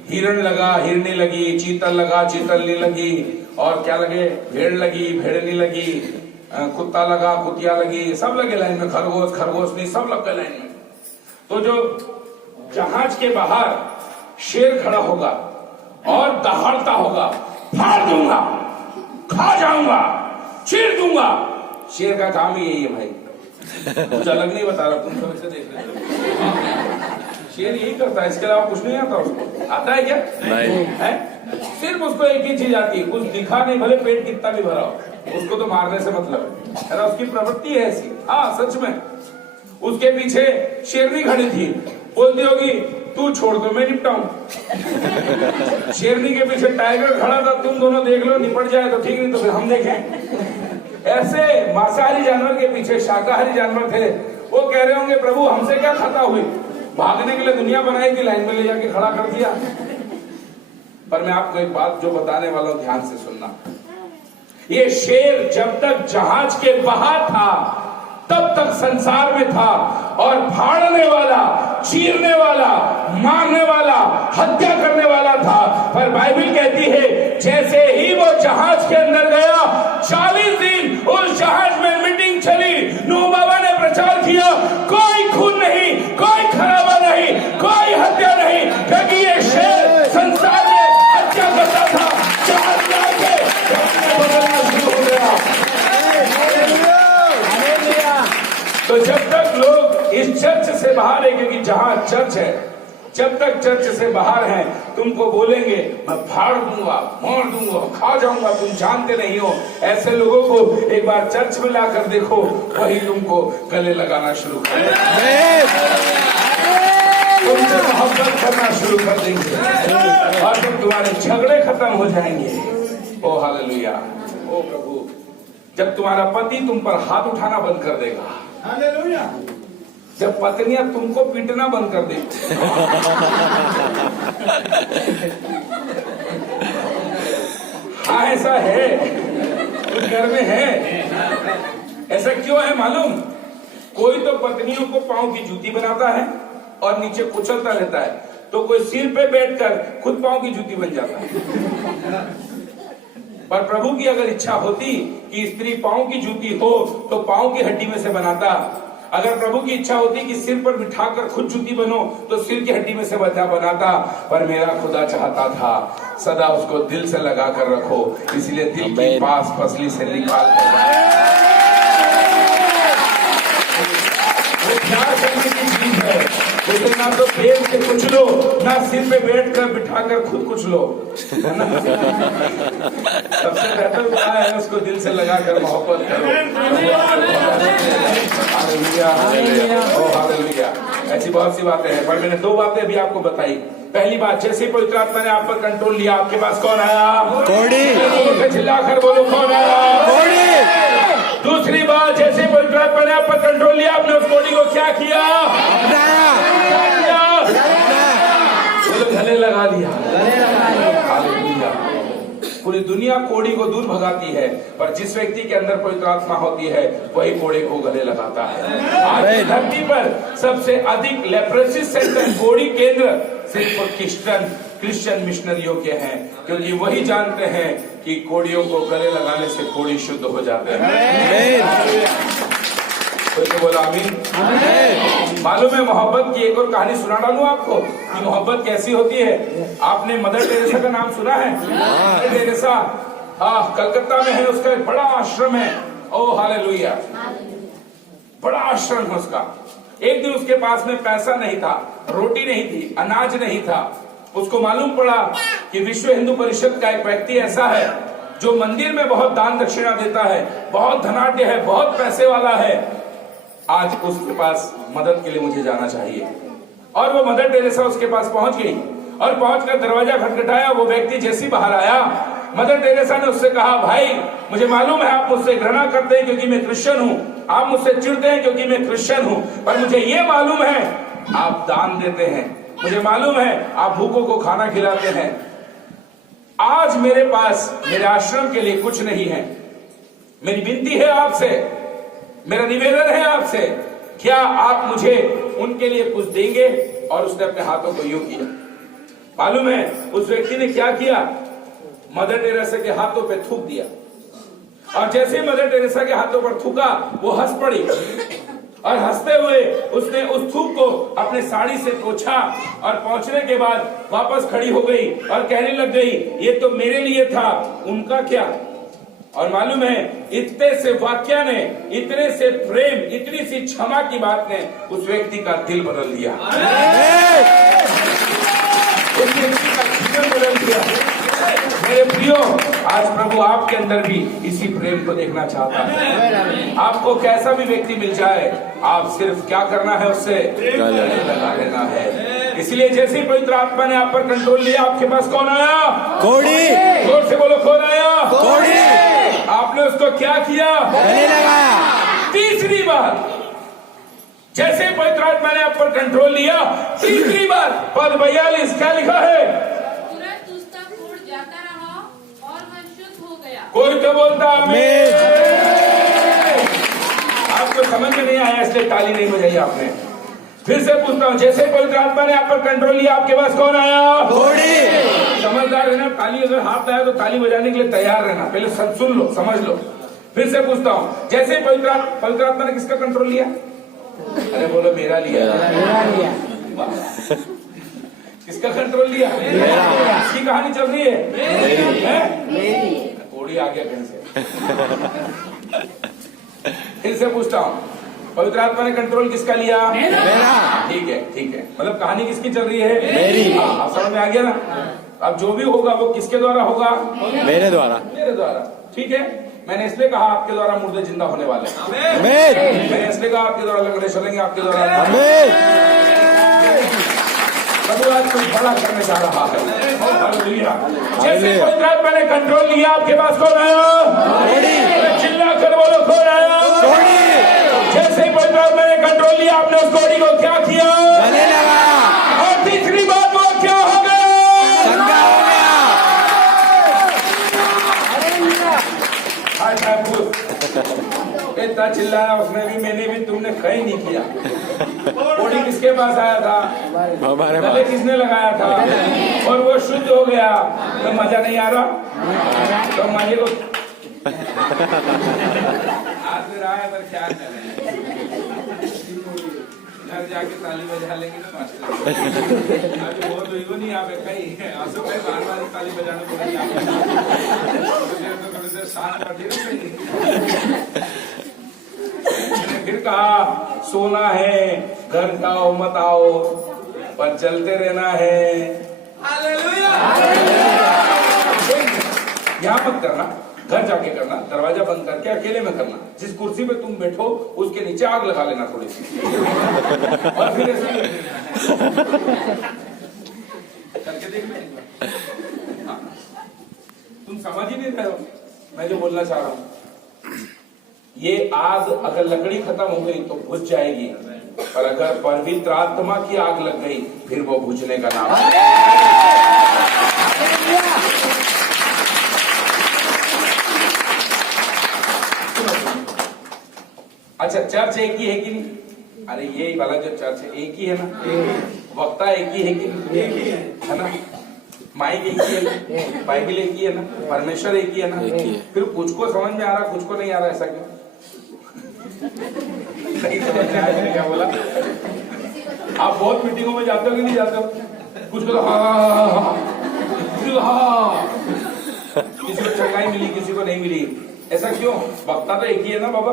हिरण लगा, हिरनी लगी, चीतल लगा, चीतलनी लगी, और क्या लगे, भेड़ लगी, भेड़नी लगी, कुत्ता लगा, कुतिया लगी, सब लगे लाइन में, खरगोश, खरगोशनी, सब लग गए लाइन में। तो जो जहाज के बाहर शेर खड़ा होगा और दहाड़ता होगा, फाड़ दूंगा, खा जाऊंगा, चीर दूंगा, शेर का काम ही यही है भाई, कुछ अलग नहीं बता रहा, तुम सब ऐसे देख रहे हो। शेर यही करता है, इसके अलावा कुछ नहीं आता उसको। आता है क्या? नहीं है। सिर्फ उसको एक ही चीज आती है, कुछ दिखा नहीं, भले पेट कितना भी भरा हो, उसको तो मारने से मतलब है ना, उसकी प्रवृत्ति है ऐसी। हाँ सच में, उसके पीछे शेरनी खड़ी थी, बोलती होगी तू छोड़ दो मैं निपटाऊं। शेरनी के पीछे टाइगर खड़ा था, तुम दोनों देख लो, निपट जाए तो ठीक, नहीं तो फिर हम देखें। ऐसे मांसाहारी जानवर के पीछे शाकाहारी जानवर थे, वो कह रहे होंगे प्रभु हमसे क्या खता हुई, भागने के लिए दुनिया बनाई थी, लाइन में ले जाके खड़ा कर दिया। पर मैं आपको एक बात जो बताने वाला हूं, ध्यान से सुनना। ये शेर जब तक जहाज के बाहर था तब तक संसार में था, और फाड़ने वाला, चीरने वाला, मारने वाला, हत्या करने वाला था। पर बाइबल कहती है जैसे ही वो जहाज के अंदर गया, 40 दिन उस जहाज में मीटिंग चली, नूह बाबा ने प्रचार किया, कोई खून नहीं, कोई खराबा नहीं, कोई हत्या नहीं, क्योंकि ये शेर संसार में हत्या करता था। जहाज में आके बदलना शुरू हो गया। तो जब तक लोग इस चर्च से बाहर है, क्योंकि जहां चर्च है, जब तक चर्च से बाहर हैं, तुमको बोलेंगे मैं फाड़ दूंगा, मार दूंगा, खा जाऊंगा, तुम जानते नहीं हो। ऐसे लोगों को एक बार चर्च में लाकर देखो, वही तुमको गले लगाना शुरू कर देंगे, तुमसे मोहब्बत करना शुरू कर देंगे, और जब तुम्हारे झगड़े खत्म हो जाएंगे, ओ हालेलुया, ओ प्रभु, जब तुम्हारा पति तुम पर हाथ उठाना बंद कर देगा, हालेलुया, जब पत्नियां तुमको पीटना बंद कर देगी, हाँ ऐसा है, कुछ घर में है। ऐसा क्यों है मालूम? कोई तो पत्नियों को पांव की जूती बनाता है और नीचे कुचलता रहता है, तो कोई सिर पे बैठकर खुद पांव की जूती बन जाता है। पर प्रभु की अगर इच्छा होती कि स्त्री पांव की जूती हो तो पांव की हड्डी में से बनाता। अगर प्रभु की इच्छा होती कि सिर पर बिठाकर खुद जूती बनो तो सिर की हड्डी में से बनाता। पर मेरा खुदा चाहता था सदा उसको दिल से लगा कर रखो, इसलिए दिल के पास पसली से निकाल कर प्यार करने की चीज है, उसे ना तो पेट से कुछ लो, ना सिर पे बैठ कर बिठाकर खुद कुछ लो, है ना? सबसे बेहतर क्या है, उसको दिल से लगाकर मोहब्बत करो। हालेलुया, हालेलुया, ओ हालेलुया। ऐसी बहुत सी बातें हैं, पर मैंने 2 बातें अभी आपको बताई। पहली बात, जैसे पवित्र आत्मा ने आप पर कंट्रोल लिया, आपके पास कौन आया? कोड़ी। चिल्लाकर बोलो कौन आया? कोड़ी। दूसरी बात, जैसे पवित्र आत्मा ने आप पर कंट्रोल लिया, आपने उस कोड़ी को क्या किया? गले लगा दिया। हालेलुया। पूरी दुनिया कोड़ी को दूर भगाती है, पर जिस व्यक्ति के अंदर पवित्र आत्मा होती है वही कोड़े को गले लगाता है। आज धरती पर सबसे अधिक लेप्रोसी सेंटर, कोड़ी केंद्र सिर्फ क्रिश्चियन मिशनरियों के हैं, क्योंकि वही जानते हैं कि कोड़ियों को गले लगाने से कोड़ी शुद्ध हो जाते हैं। तो बोला आमीन। मालूम है मोहब्बत की एक और कहानी सुना डालूं आपको कि मोहब्बत कैसी होती है। आपने मदर टेरेसा का नाम सुना है? मदर टेरेसा कलकत्ता में है, उसका एक बड़ा आश्रम है। ओ हालेलुया, बड़ा आश्रम है उसका। एक दिन उसके पास में पैसा नहीं था, रोटी नहीं थी, अनाज नहीं था। उसको मालूम पड़ा कि विश्व हिंदू परिषद का एक व्यक्ति ऐसा है जो मंदिर में बहुत दान दक्षिणा देता है, बहुत धनाढ्य है, बहुत पैसे वाला है। आज उसके पास मदद के लिए मुझे जाना चाहिए। और वो मदर टेरेसा उसके पास पहुंच गई और पहुंचकर दरवाजा खटखटाया। वो व्यक्ति जैसे बाहर आया, मदर टेरेसा ने उससे कहा, भाई मुझे मालूम है आप मुझसे घृणा करते हैं क्योंकि मैं क्रिश्चियन हूँ, आप मुझसे चिढ़ते हैं क्योंकि मैं क्रिश्चियन हूँ, पर मुझे ये मालूम है आप दान देते हैं, मुझे मालूम है आप भूखों को खाना खिलाते हैं। आज मेरे पास मेरे आश्रम के लिए कुछ नहीं है। मेरी विनती है आपसे, मेरा निवेदन है आपसे, क्या आप मुझे उनके लिए कुछ देंगे? और उसने अपने हाथों को यूं किया। मालूम है उस व्यक्ति ने क्या किया? मदर टेरेसा के हाथों पे थूक दिया। और जैसे मदर टेरेसा के हाथों पर थूका, वो हंस पड़ी और हंसते हुए उसने उस थूक को अपने साड़ी से पोंछा और पोंछने के बाद वापस खड़ी हो गई और कहने लग गई, ये तो मेरे लिए था, उनका क्या? और मालूम है इतने से वाक्य ने, इतने से प्रेम, इतनी सी क्षमा की बात ने उस व्यक्ति का दिल बदल दिया, उस व्यक्ति का जीवन बदल दिया। मेरे प्रियो, आज प्रभु आपके अंदर भी इसी प्रेम को देखना चाहता है। आपको कैसा भी व्यक्ति मिल जाए, आप सिर्फ क्या करना है, उससे लगा लेना है। इसलिए जैसे ही पवित्र आत्मा ने आप पर कंट्रोल लिया, आपके पास कौन आया? कोड़ी। जोर से बोलो, कौन आया? कोड़ी। आपने उसको क्या किया? गले लगाया। तीसरी बार जैसे पवित्र आत्मा ने आप पर कंट्रोल लिया, तीसरी बार पद 42 क्या लिखा है? तुरंत उसका कोढ़ जाता रहा और वह शुद्ध हो गया। कोई तो बोलता आमीन। आपको समझ में नहीं आया इसलिए ताली नहीं बजाई आपने। फिर से पूछता हूँ, जैसे पवित्र आत्मा ने आप पर कंट्रोल लिया, आपके पास कौन आया? कोड़ी। समझदार रहना, ताली अगर हाथ आया तो ताली बजाने के लिए तैयार रहना। पहले सब सुन लो, समझ लो। फिर से पूछता हूँ, जैसे पवित्र आत्मा ने किसका कंट्रोल लिया? अरे बोलो, मेरा लिया। किसका कंट्रोल लिया? इसकी कहानी चल रही है। कोड़ी आ गया कहीं से। फिर से पूछता हूँ, पवित्र आत्मा ने कंट्रोल किसका लिया? मेरा। ठीक है, ठीक है। मतलब कहानी किसकी चल रही है? मेरी। हाँ, समझ में आ गया ना? अब जो भी होगा वो किसके द्वारा होगा? मेरे द्वारा। मेरे द्वारा। ठीक है, मैंने इसलिए कहा आपके द्वारा मुर्दे जिंदा होने वाले। आमीन। मैंने इसलिए कहा आपके द्वारा लंगड़े चलेंगे, आपके द्वारा। आमीन। प्रभु आज कुछ बड़ा करने जा रहा है। हालेलुया। जैसे पवित्र आत्मा ने कंट्रोल लिया, आपके पास कौन आया? चिल्ला कर बोलो, कौन आया? जैसे पवित्र आत्मा ने कंट्रोल लिया, आपने उस कोड़ी को क्या किया? गले लगाया। और तीसरी बात वो क्या हो गया? चंगा हो गया। इतना चिल्लाया उसने भी, मैंने भी, तुमने कहीं नहीं किया। कोड़ी किसके पास आया था? हमारे गले पास। किसने लगाया था? और वो शुद्ध हो गया। तो मजा नहीं आ रहा? तो मजे को हाथ में रहा है पर ख्याल करें, घर जाके ताली बजा लेंगे ना मास्टर। अभी बहुत हुई वो नहीं, आप कहीं आंसू कहीं बार ताली बजाने को थोड़ी देर शांत बैठी ना। फिर कहा, सोना है, घर जाओ मत आओ, पर चलते रहना है। यहाँ मत करना, घर जाके करना, दरवाजा बंद करके अकेले में करना। जिस कुर्सी पे तुम बैठो उसके नीचे आग लगा लेना थोड़ी सी, और फिर ऐसे करके देखना। हाँ। तुम समझ ही नहीं रहे हो मैं जो बोलना चाह रहा हूँ। ये आग अगर लकड़ी खत्म हो गई तो बुझ जाएगी, और अगर पवित्र आत्मा की आग लग गई फिर वो बुझने का नाम है। अच्छा, चर्च एक ही है कि नहीं? अरे ये वाला जो चर्च है एक ही है ना? वक्ता एक ही है कि नहीं? है ना? माइक एक ही है, बाइबल एक ही है ना? परमेश्वर एक ही है ना? फिर कुछ को समझ में आ रहा, कुछ को नहीं आ रहा, ऐसा क्यों? नहीं समझ में आया क्या बोला? आप बहुत मीटिंगों में जाते हो कि नहीं जाते हो? कुछ को किसी को चंगाई मिली, किसी को नहीं मिली, ऐसा क्यों? वक्ता तो एक ही है ना बाबा?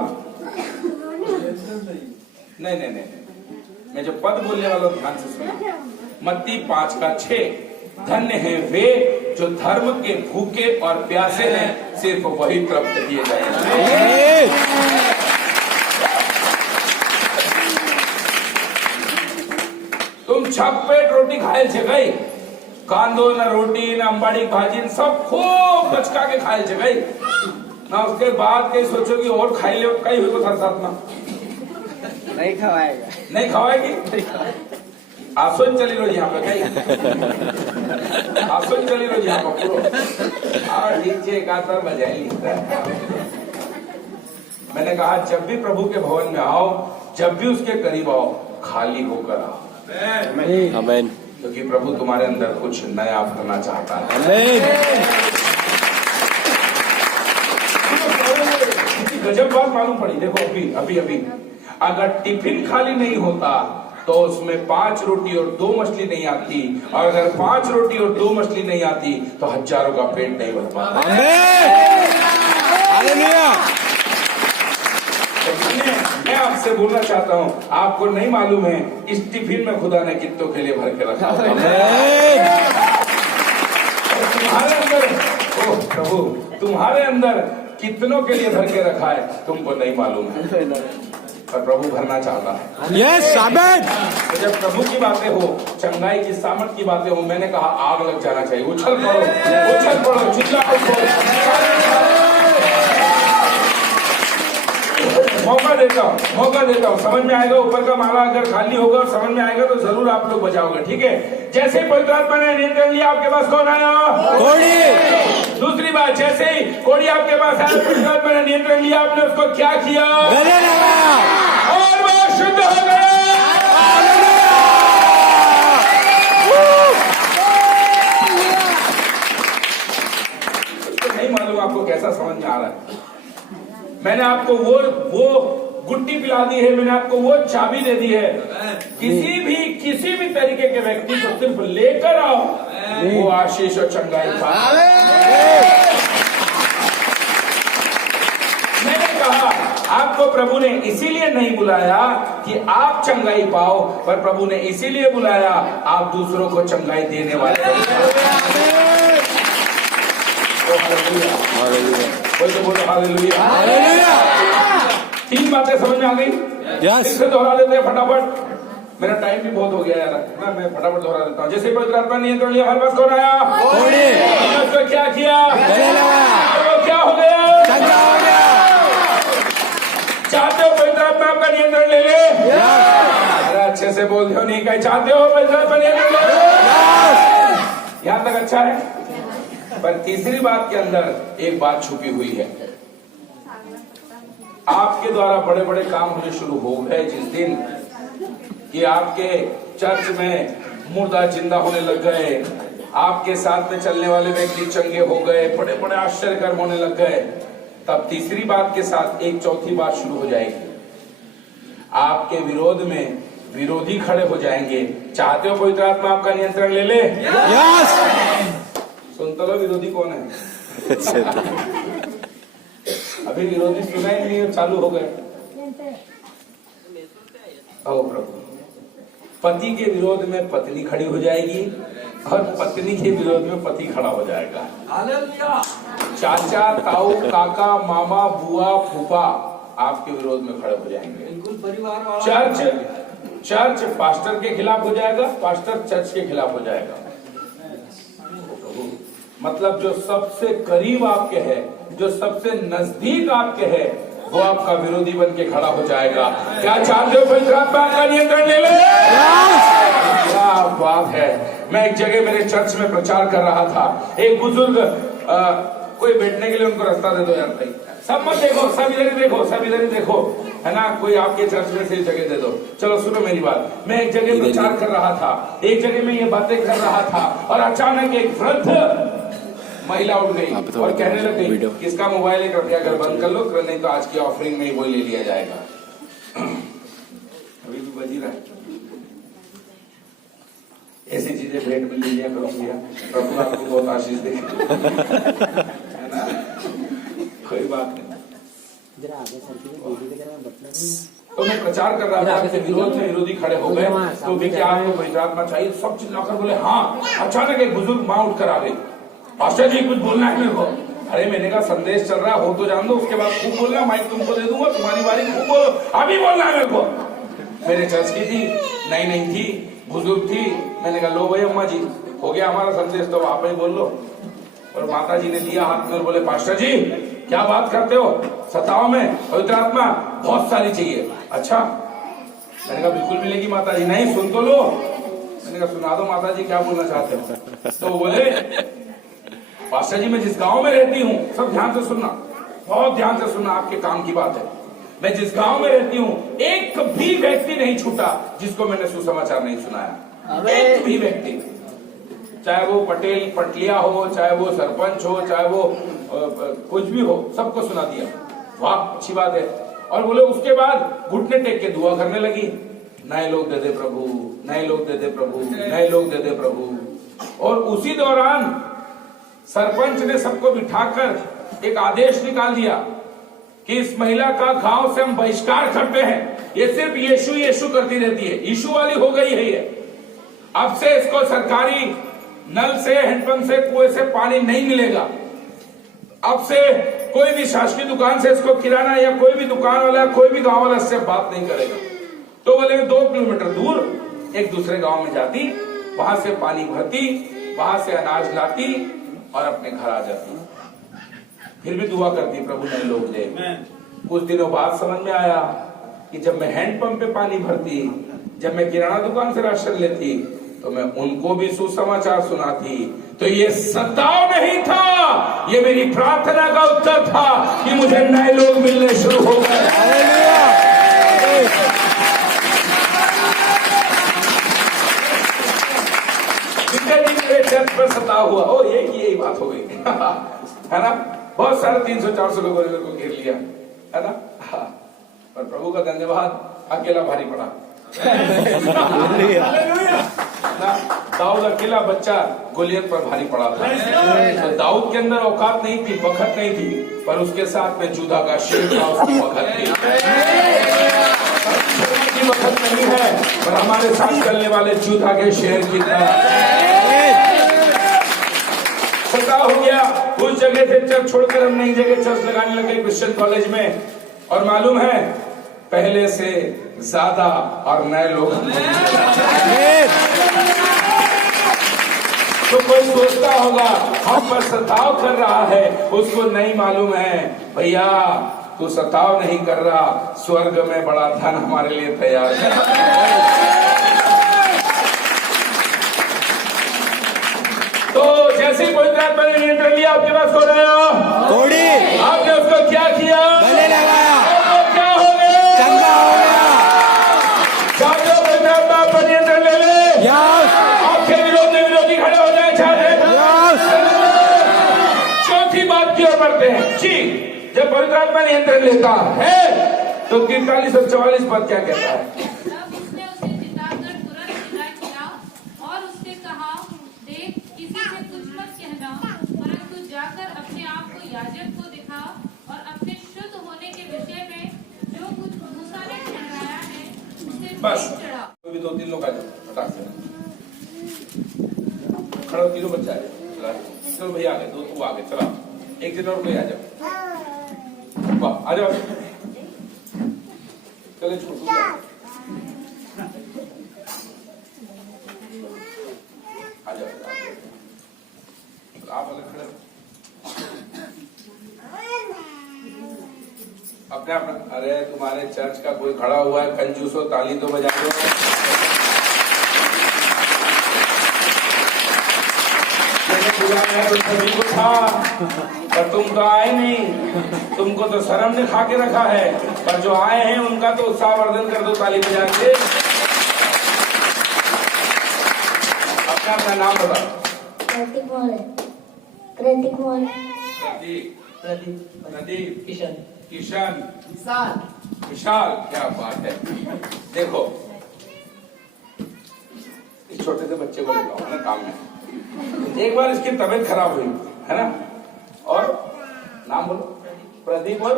नहीं नहीं नहीं, मैं जो पद बोलने वाला हूं ध्यान से सुना। मत्ती 5:6, धन्य है वे जो धर्म के भूखे और प्यासे हैं, सिर्फ वही तृप्त किए जाएंगे। तुम छप पेट रोटी खाए छे गई, कांदो न रोटी न अंबाड़ी भाजी सब खूब बचका के खाए छे गई ना। उसके बाद कहीं सोचो कि और खाई ले, कहीं हुई को साथ ना नहीं खवाएगा, नहीं खवाएगी। आसोच चली रोज यहाँ पे, कहीं आसोच चली रोज यहाँ पे पूरा। और डीजे का तर बजाई। मैंने कहा जब भी प्रभु के भवन में आओ, जब भी उसके करीब आओ, खाली होकर आओ। आमीन। क्योंकि प्रभु तुम्हारे अंदर कुछ नया करना चाहता है। आमीन। गजब बात मालूम पड़ी। देखो अभी अगर टिफिन खाली नहीं होता तो उसमें 5 रोटी और 2 मछली नहीं आती, और अगर 5 रोटी और 2 मछली नहीं आती तो हजारों का पेट नहीं भर पाता। बोलना चाहता हूँ, आपको नहीं मालूम है इस टिफिन में खुदा ने कितनों के लिए भर के रखा होगा। तुम्हारे अंदर, ओह प्रभु, तुम्हारे अंदर कितनों के लिए भर के रखा है तुमको नहीं मालूम है, पर प्रभु भरना चाहता है। Yes amen. तो जब प्रभु की बातें हो, चंगाई की सामर्थ की बातें हो, मैंने कहा आग लग जाना चाहिए। उछल पड़ो, चिल्लाओ, मौका देता हूँ, समझ में आएगा। ऊपर का माला अगर खाली होगा और समझ में आएगा तो जरूर आप लोग बचाओगे, ठीक है। जैसे ही पवित्र आत्मा ने नियंत्रण लिया, आपके पास कौन आया? कोढ़ी। दूसरी बात, जैसे ही कोढ़ी आपके पास आया, पवित्र आत्मा ने नियंत्रण लिया, आपने उसको क्या किया? गले लगाया और वो शुद्ध हो गया। नहीं मालूम आपको कैसा समझ में आ रहा है। मैंने आपको वो गुट्टी पिला दी है, मैंने आपको वो चाबी दे दी है। किसी भी तरीके के व्यक्ति को सिर्फ लेकर आओ, वो आशीष और चंगाई पा। मैंने कहा आपको प्रभु ने इसीलिए नहीं बुलाया कि आप चंगाई पाओ, पर प्रभु ने इसीलिए बुलाया आप दूसरों को चंगाई देने वाले। बोलो हालेलुया। 3 बातें समझ में आ गई? यस। फिर से दोहरा देते हैं फटाफट, मेरा टाइम भी बहुत हो गया यार ना, मैं फटाफट दोहरा देता हूँ। जैसे पवित्र आत्मा नियंत्रण लिया, हमारे पास कौन आया? उसको क्या किया? वो क्या हो गया? चंगा हो गया। चाहते हो पवित्र आत्मा आपका नियंत्रण ले ले? अरे अच्छे से बोल दो, नहीं कहे चाहते हो पवित्र आत्मा नियंत्रण ले ले? यहाँ तक अच्छा है। पर तीसरी बात के अंदर एक बात छुपी हुई है। आपके द्वारा बड़े बड़े काम होने शुरू हो गए जिस दिन कि आपके चर्च में मुर्दा जिंदा होने लग गए, आपके साथ में चलने वाले व्यक्ति चंगे हो गए, बड़े बड़े आश्चर्य कर्म होने लग गए, तब तीसरी बात के साथ एक चौथी बात शुरू हो जाएगी। आपके विरोध में विरोधी खड़े हो जाएंगे। चाहते हो पवित्र आत्मा आपका नियंत्रण ले ले? यस। सुन तो लो, विरोधी कौन है? अभी विरोधी सुना ही नहीं, चालू हो गए। ओ प्रभु, पति के विरोध में पत्नी खड़ी हो जाएगी और पत्नी के विरोध में पति खड़ा हो जाएगा। हालेलुया। चाचा, ताऊ, काका, मामा, बुआ, फूफा आपके विरोध में खड़े हो जाएंगे। बिल्कुल परिवार वाला। चर्च पास्टर के खिलाफ हो जाएगा, पास्टर चर्च के खिलाफ हो जाएगा। मतलब जो सबसे करीब आपके है, जो सबसे नजदीक आपके है, वो आपका विरोधी बन के खड़ा हो जाएगा। क्या चाहते हो पवित्र आत्मा का नियंत्रण ले ले? क्या बात है। मैं एक जगह मेरे चर्च में प्रचार कर रहा था। एक बुजुर्ग, कोई बैठने के लिए उनको रास्ता दे दो यार भाई, सब मत देखो, सब इधर ही देखो, सब इधर ही देखो, है ना। कोई आपके चर्च में से जगह दे दो। चलो सुनो मेरी बात। मैं एक जगह प्रचार कर रहा था, एक जगह में ये बातें कर रहा था, और अचानक एक वृद्ध महिला उठ गई और कहने लग गई, किसका मोबाइल है कृपया घर बंद कर लो, नहीं तो आज की ऑफरिंग में ही वो ले लिया जाएगा। अभी भी बजी रहा है। ऐसी चीजें भेंट में लीजिए प्रभु आपको बहुत आशीष दे, है ना। कोई बात नहीं। तो मैं प्रचार कर रहा था, विरोध में विरोधी खड़े हो गए। तो क्या आपको पवित्र आत्मा चाहिए? सब चिल्लाकर बोले हाँ। अचानक एक बुजुर्ग माँ उठकर आ गई, पास्टर जी कुछ बोलना है मेरे को। अरे मैंने कहा संदेश चल रहा हो तो जान दो, उसके बाद खूब बोलना, माइक तुमको दे दूंगा, तुम्हारी बारी, खूब बोलो, अभी बोलना है मेरे को। मेरे चर्च की थी, नहीं थी, बुजुर्ग थी। मैंने कहा लो भाई अम्मा जी, हो गया हमारा संदेश, तो आप ही बोल लो। और माता जी ने दिया हाथ में और बोले, पास्टर जी क्या बात करते हो, सताओ में पवित्र आत्मा बहुत सारी चाहिए। अच्छा, मैंने कहा बिल्कुल मिलेगी माता जी। नहीं सुन तो लो। मैंने कहा सुना दो माता जी, क्या बोलना चाहते हो। तो बोले, पास्टर जी मैं जिस गांव में रहती हूँ, सब ध्यान से सुनना, बहुत ध्यान से सुनना, आपके काम की बात है। मैं जिस गांव में रहती हूँ, एक भी व्यक्ति नहीं छूटा जिसको मैंने सुसमाचार नहीं सुनाया। एक भी व्यक्ति, चाहे वो पटेल पटलिया हो, चाहे वो सरपंच हो, चाहे वो कुछ भी हो, सबको सुना दिया। वाह अच्छी बात है। और बोले उसके बाद घुटने टेक के दुआ करने लगी, नए लोग दे दे प्रभु, नए लोग दे दे प्रभु, नए लोग दे दे प्रभु। और उसी दौरान सरपंच ने सबको बिठाकर एक आदेश निकाल दिया कि इस महिला का गांव से हम बहिष्कार करते हैं। ये सिर्फ यीशु यीशु करती रहती है, यीशु वाली हो गई है ये। अब से इसको सरकारी नल से, हैंडपंप से, कुएं से पानी नहीं मिलेगा। अब से कोई भी शासकीय दुकान से इसको किराना या कोई भी दुकान वाला, कोई भी गांव वाला इससे बात नहीं करेगा। तो बोले 2 किलोमीटर दूर एक दूसरे गांव में जाती, वहां से पानी भरती, वहां से अनाज लाती और अपने घर आ जाती। फिर भी दुआ करती, प्रभु नए लोग दे। कुछ दिनों बाद समझ में आया कि जब मैं हैंडपंप पे पानी भरती, जब मैं किराना दुकान से राशन लेती, तो मैं उनको भी सुसमाचार सुनाती। तो ये सताव नहीं था, ये मेरी प्रार्थना का उत्तर था कि मुझे नए लोग मिलने शुरू हो गए। मेरे चर्च पर सताव हुआ, ओ यही बात हो गई है ना। बहुत सारे 300-400 लोगों ने मेरे को घेर लिया, है ना। पर प्रभु का धन्यवाद, अकेला भारी पड़ा ना। दाऊद अकेला बच्चा गोलियत पर भारी पड़ा था। तो दाऊद के अंदर औकात नहीं थी, वक्त नहीं थी, पर उसके साथ में जूदा का शेर था, उसकी वक्त थी। वक्त नहीं है, पर हमारे साथ चलने वाले जूदा के शेर की तरह सता हो गया। उस जगह से चर्च छोड़कर हम नई जगह चर्च लगाने लगे, क्रिश्चियन कॉलेज में। और मालूम है, पहले से ज्यादा और नए लोग। तो कोई सोचता होगा हम पर सताव कर रहा है, उसको नहीं मालूम है भैया, तू सताव नहीं कर रहा, स्वर्ग में बड़ा धन हमारे लिए तैयार है। तो जैसे ही पवित्र आत्मा ने नियंत्रण लिया, आपके पास कौन आया? घोड़ी। आपने उसको क्या किया? गले लगाया। क्या हो गया? चंगा हो गया। साथियों, पवित्र आत्मा आप पर नियंत्रण ले ले। यस। आपके विरोध में विरोधी खड़े हो जाए, छाते। चौथी बात की ओर बढ़ते हैं जी। जब पवित्र आत्मा नियंत्रण लेता है तो 43 और 44 पद क्या कहता है? तब उसने उसे जिताकर तुरंत विदा किया और उससे कहा, देख, किसी से कुछ मत कहना, परंतु जाकर अपने आप को याजक को दिखा और अपने शुद्ध होने के विषय में जो कुछ मूसा ने ठहराया है उसे बस भेंट चढ़ा। अभी 2-3 लोग आ जाओ, फटाक से खड़ा, तीनों बच्चा है। चलो भैया आगे, 2 तू आगे, चला। एक दिन और कोई आ जाओ, वाह आ जाओ, चले छोटू आ जाओ, आप अलग खड़े अपने अपना। अरे तुम्हारे चर्च का कोई खड़ा हुआ है, कंजूसो, ताली तो बजा दो। तो सभी को था, पर तुम तो आए नहीं, तुमको तो शर्म ने खा के रखा है, पर जो आए हैं उनका तो उत्साहवर्धन कर दो ताली बजा के। अपना अपना नाम बताओ। प्रतीक प्रदीप, किशन, विशाल। क्या बात है। देखो, इस छोटे से बच्चे को बताओ ना, काम है। एक बार इसकी तबीयत खराब हुई, है ना, और नाम बोलो, प्रदीप और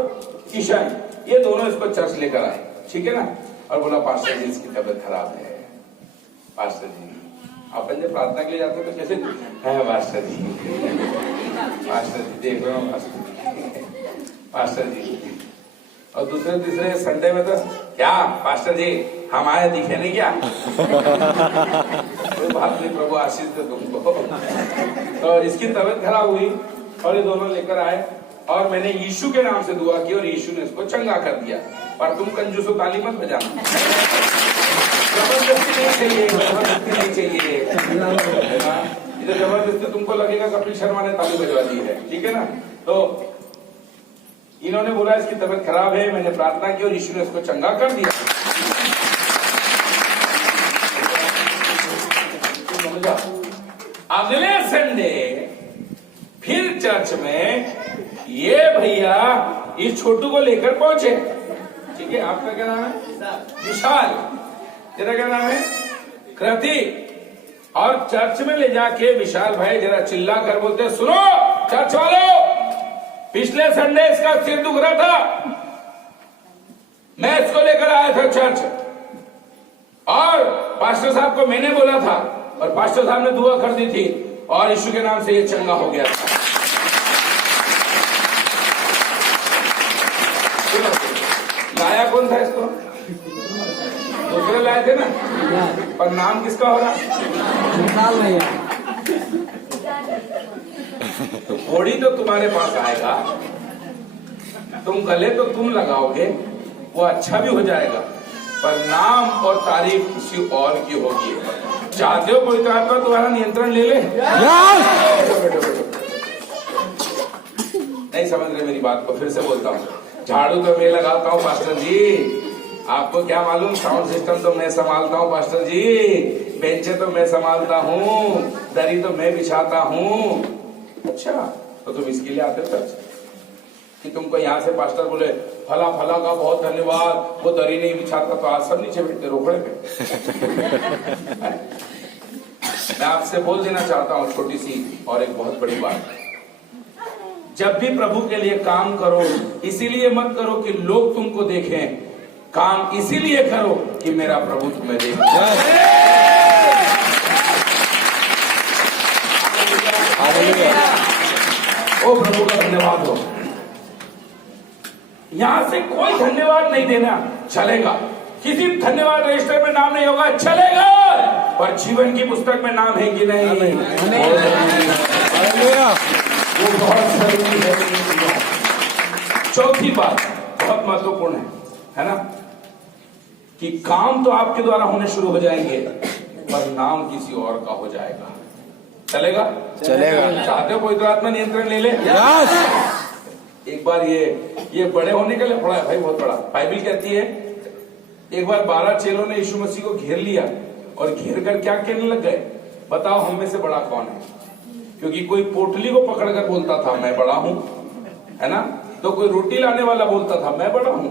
किशन, ये दोनों इसको चर्च लेकर आए, ठीक है ना। और बोला, पास्टर जी इसकी तबीयत खराब है। पास्टर जी, अपन जब प्रार्थना के लिए जाते हैं तो कैसे है पास्टर जी, पास्टर जी देख रहा हूँ, पास्टर जी। और दूसरे तीसरे संडे में तो क्या पास्टर जी हम आए, दिखे नहीं क्या? कोई बात नहीं, प्रभु आशीष दे तुमको। तो इसकी तबीयत खराब हुई और ये दोनों लेकर आए और मैंने यीशु के नाम से दुआ की और यीशु ने इसको चंगा कर दिया। पर तुम कंजूसो ताली मत बजाना, जबरदस्ती नहीं चाहिए, जबरदस्ती नहीं चाहिए। इधर जबरदस्ती तुमको लगेगा कपिल शर्मा ने ताली बजवा दी है, ठीक है ना। तो इन्होंने बोला इसकी तबीयत खराब है, मैंने प्रार्थना की और यीशु ने इसको चंगा कर दिया। अगले संडे फिर चर्च में ये भैया इस छोटू को लेकर पहुंचे, ठीक है। आपका क्या नाम है? विशाल। तेरा क्या नाम है? कृति। और चर्च में ले जाके विशाल भाई जरा चिल्ला कर बोलते, सुनो चर्च वालों, पिछले संडे इसका सिर दुख रहा था, मैं इसको लेकर आया था चर्च, और पास्टर साहब को मैंने बोला था, और पास्टर साहब ने दुआ कर दी थी, और यीशु के नाम से ये चंगा हो गया था। लाया कौन था इसको? दूसरे लाए थे ना, पर नाम किसका हो रहा? निकाल नहीं है। तो घोड़ी तो तुम्हारे पास आएगा, तुम गले तो तुम लगाओगे, वो अच्छा भी हो जाएगा, पर नाम और तारीफ किसी और की होगी। चाहते हो कोई आत्मा तुम्हारा नियंत्रण ले ले? बैठो बैठो बैठो। नहीं समझ रहे मेरी बात को, फिर से बोलता हूँ। झाड़ू तो मैं लगाता हूँ पास्टर जी, आपको क्या मालूम, साउंड सिस्टम तो मैं संभालता हूँ पास्टर जी, बेंचे तो मैं संभालता हूँ, दरी तो मैं बिछाता हूँ। अच्छा, तो तुम इसके लिए आते हो कि तुमको यहाँ से पास्टर बोले फला फला का बहुत धन्यवाद, वो दरी नहीं बिछाता, तो आज सब नीचे बैठते रोकड़े पे। मैं आपसे बोल देना चाहता हूँ छोटी सी और एक बहुत बड़ी बात। जब भी प्रभु के लिए काम करो, इसीलिए मत करो कि लोग तुमको देखें, काम इसीलिए करो कि मेरा प्रभु तुम्हें देखे। ओ प्रभु का धन्यवाद हो। यहां से कोई धन्यवाद नहीं देना चलेगा, किसी धन्यवाद रजिस्टर में नाम नहीं होगा चलेगा, पर जीवन की पुस्तक में नाम है कि नहीं? वो बहुत जरूरी है। चौथी बात बहुत महत्वपूर्ण है ना, कि काम तो आपके द्वारा होने शुरू हो जाएंगे, पर नाम किसी और का हो जाएगा। चलेगा? चलेगा। चाहते हो कोई तो आत्मा नियंत्रण ले ले? एक बार ये बड़े होने के लिए पड़ा है भाई, बहुत बड़ा। बाइबल कहती है एक बार 12 चेलों ने यीशु मसीह को घेर लिया, और घेर कर क्या कहने लग गए, बताओ हम में से बड़ा कौन है? क्योंकि कोई पोटली को पकड़कर बोलता था मैं बड़ा हूं, है ना, तो कोई रोटी लाने वाला बोलता था मैं बड़ा हूं,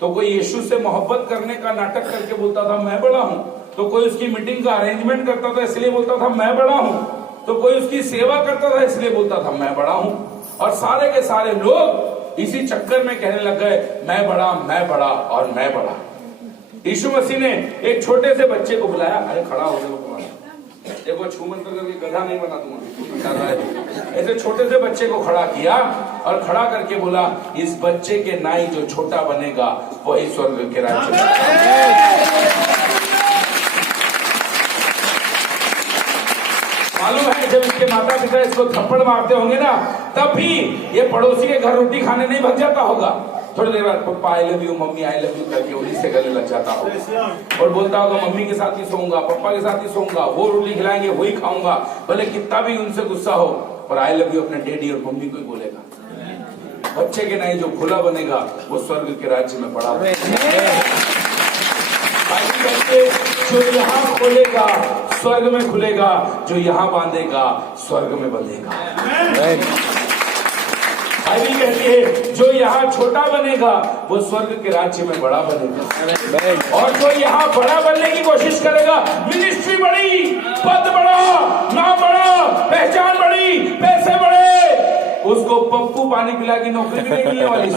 तो कोई यीशु से मोहब्बत करने का नाटक करके बोलता था मैं बड़ा हूं, तो कोई उसकी मीटिंग का अरेंजमेंट करता था इसलिए बोलता था मैं बड़ा हूं, तो कोई उसकी सेवा करता था इसलिए बोलता था मैं बड़ा हूं। और सारे के सारे लोग इसी चक्कर में कहने लग गए मैं बड़ा और मैं बड़ा। यीशु मसीह ने एक छोटे से बच्चे को बुलाया, अरे खड़ा हो गया देखो, छूमंतर करके गधा नहीं बना दूंगा। ऐसे छोटे से बच्चे को खड़ा किया और खड़ा करके बोला इस बच्चे के नाई जो छोटा बनेगा वही स्वर्ग के राज्य में। मालूम है जब इसके माता पिता इसको थप्पड़ मारते होंगे ना, तब भी ये पड़ोसी के घर रोटी खाने नहीं भाग जाता होगा। थोड़ी देर बाद papa I love you, mummy I love you करके उन्हीं से गले लग जाता होगा, और बोलता होगा मम्मी के साथ ही सोऊंगा, पप्पा के साथ ही सोऊंगा, वो रोटी खिलाएंगे वही खाऊंगा, भले कितना भी उनसे गुस्सा हो, पर आई लव यू अपने डैडी और मम्मी को ही बोलेगा। बच्चे के नहीं जो खुला बनेगा वो स्वर्ग के राज्य में पड़ा। जो यहाँ खोलेगा स्वर्ग में खुलेगा, जो यहाँ बांधेगा स्वर्ग में बंधेगा। बाइबल कहती है जो यहाँ छोटा बनेगा वो स्वर्ग के राज्य में बड़ा बनेगा, और जो यहाँ बड़ा बनने की कोशिश करेगा, मिनिस्ट्री बड़ी, पद बड़ा, नाम बड़ा, पहचान बड़ी, पैसे बड़े, उसको पप्पू पानी पिला की नौकरी भी नहीं मिलने वाली।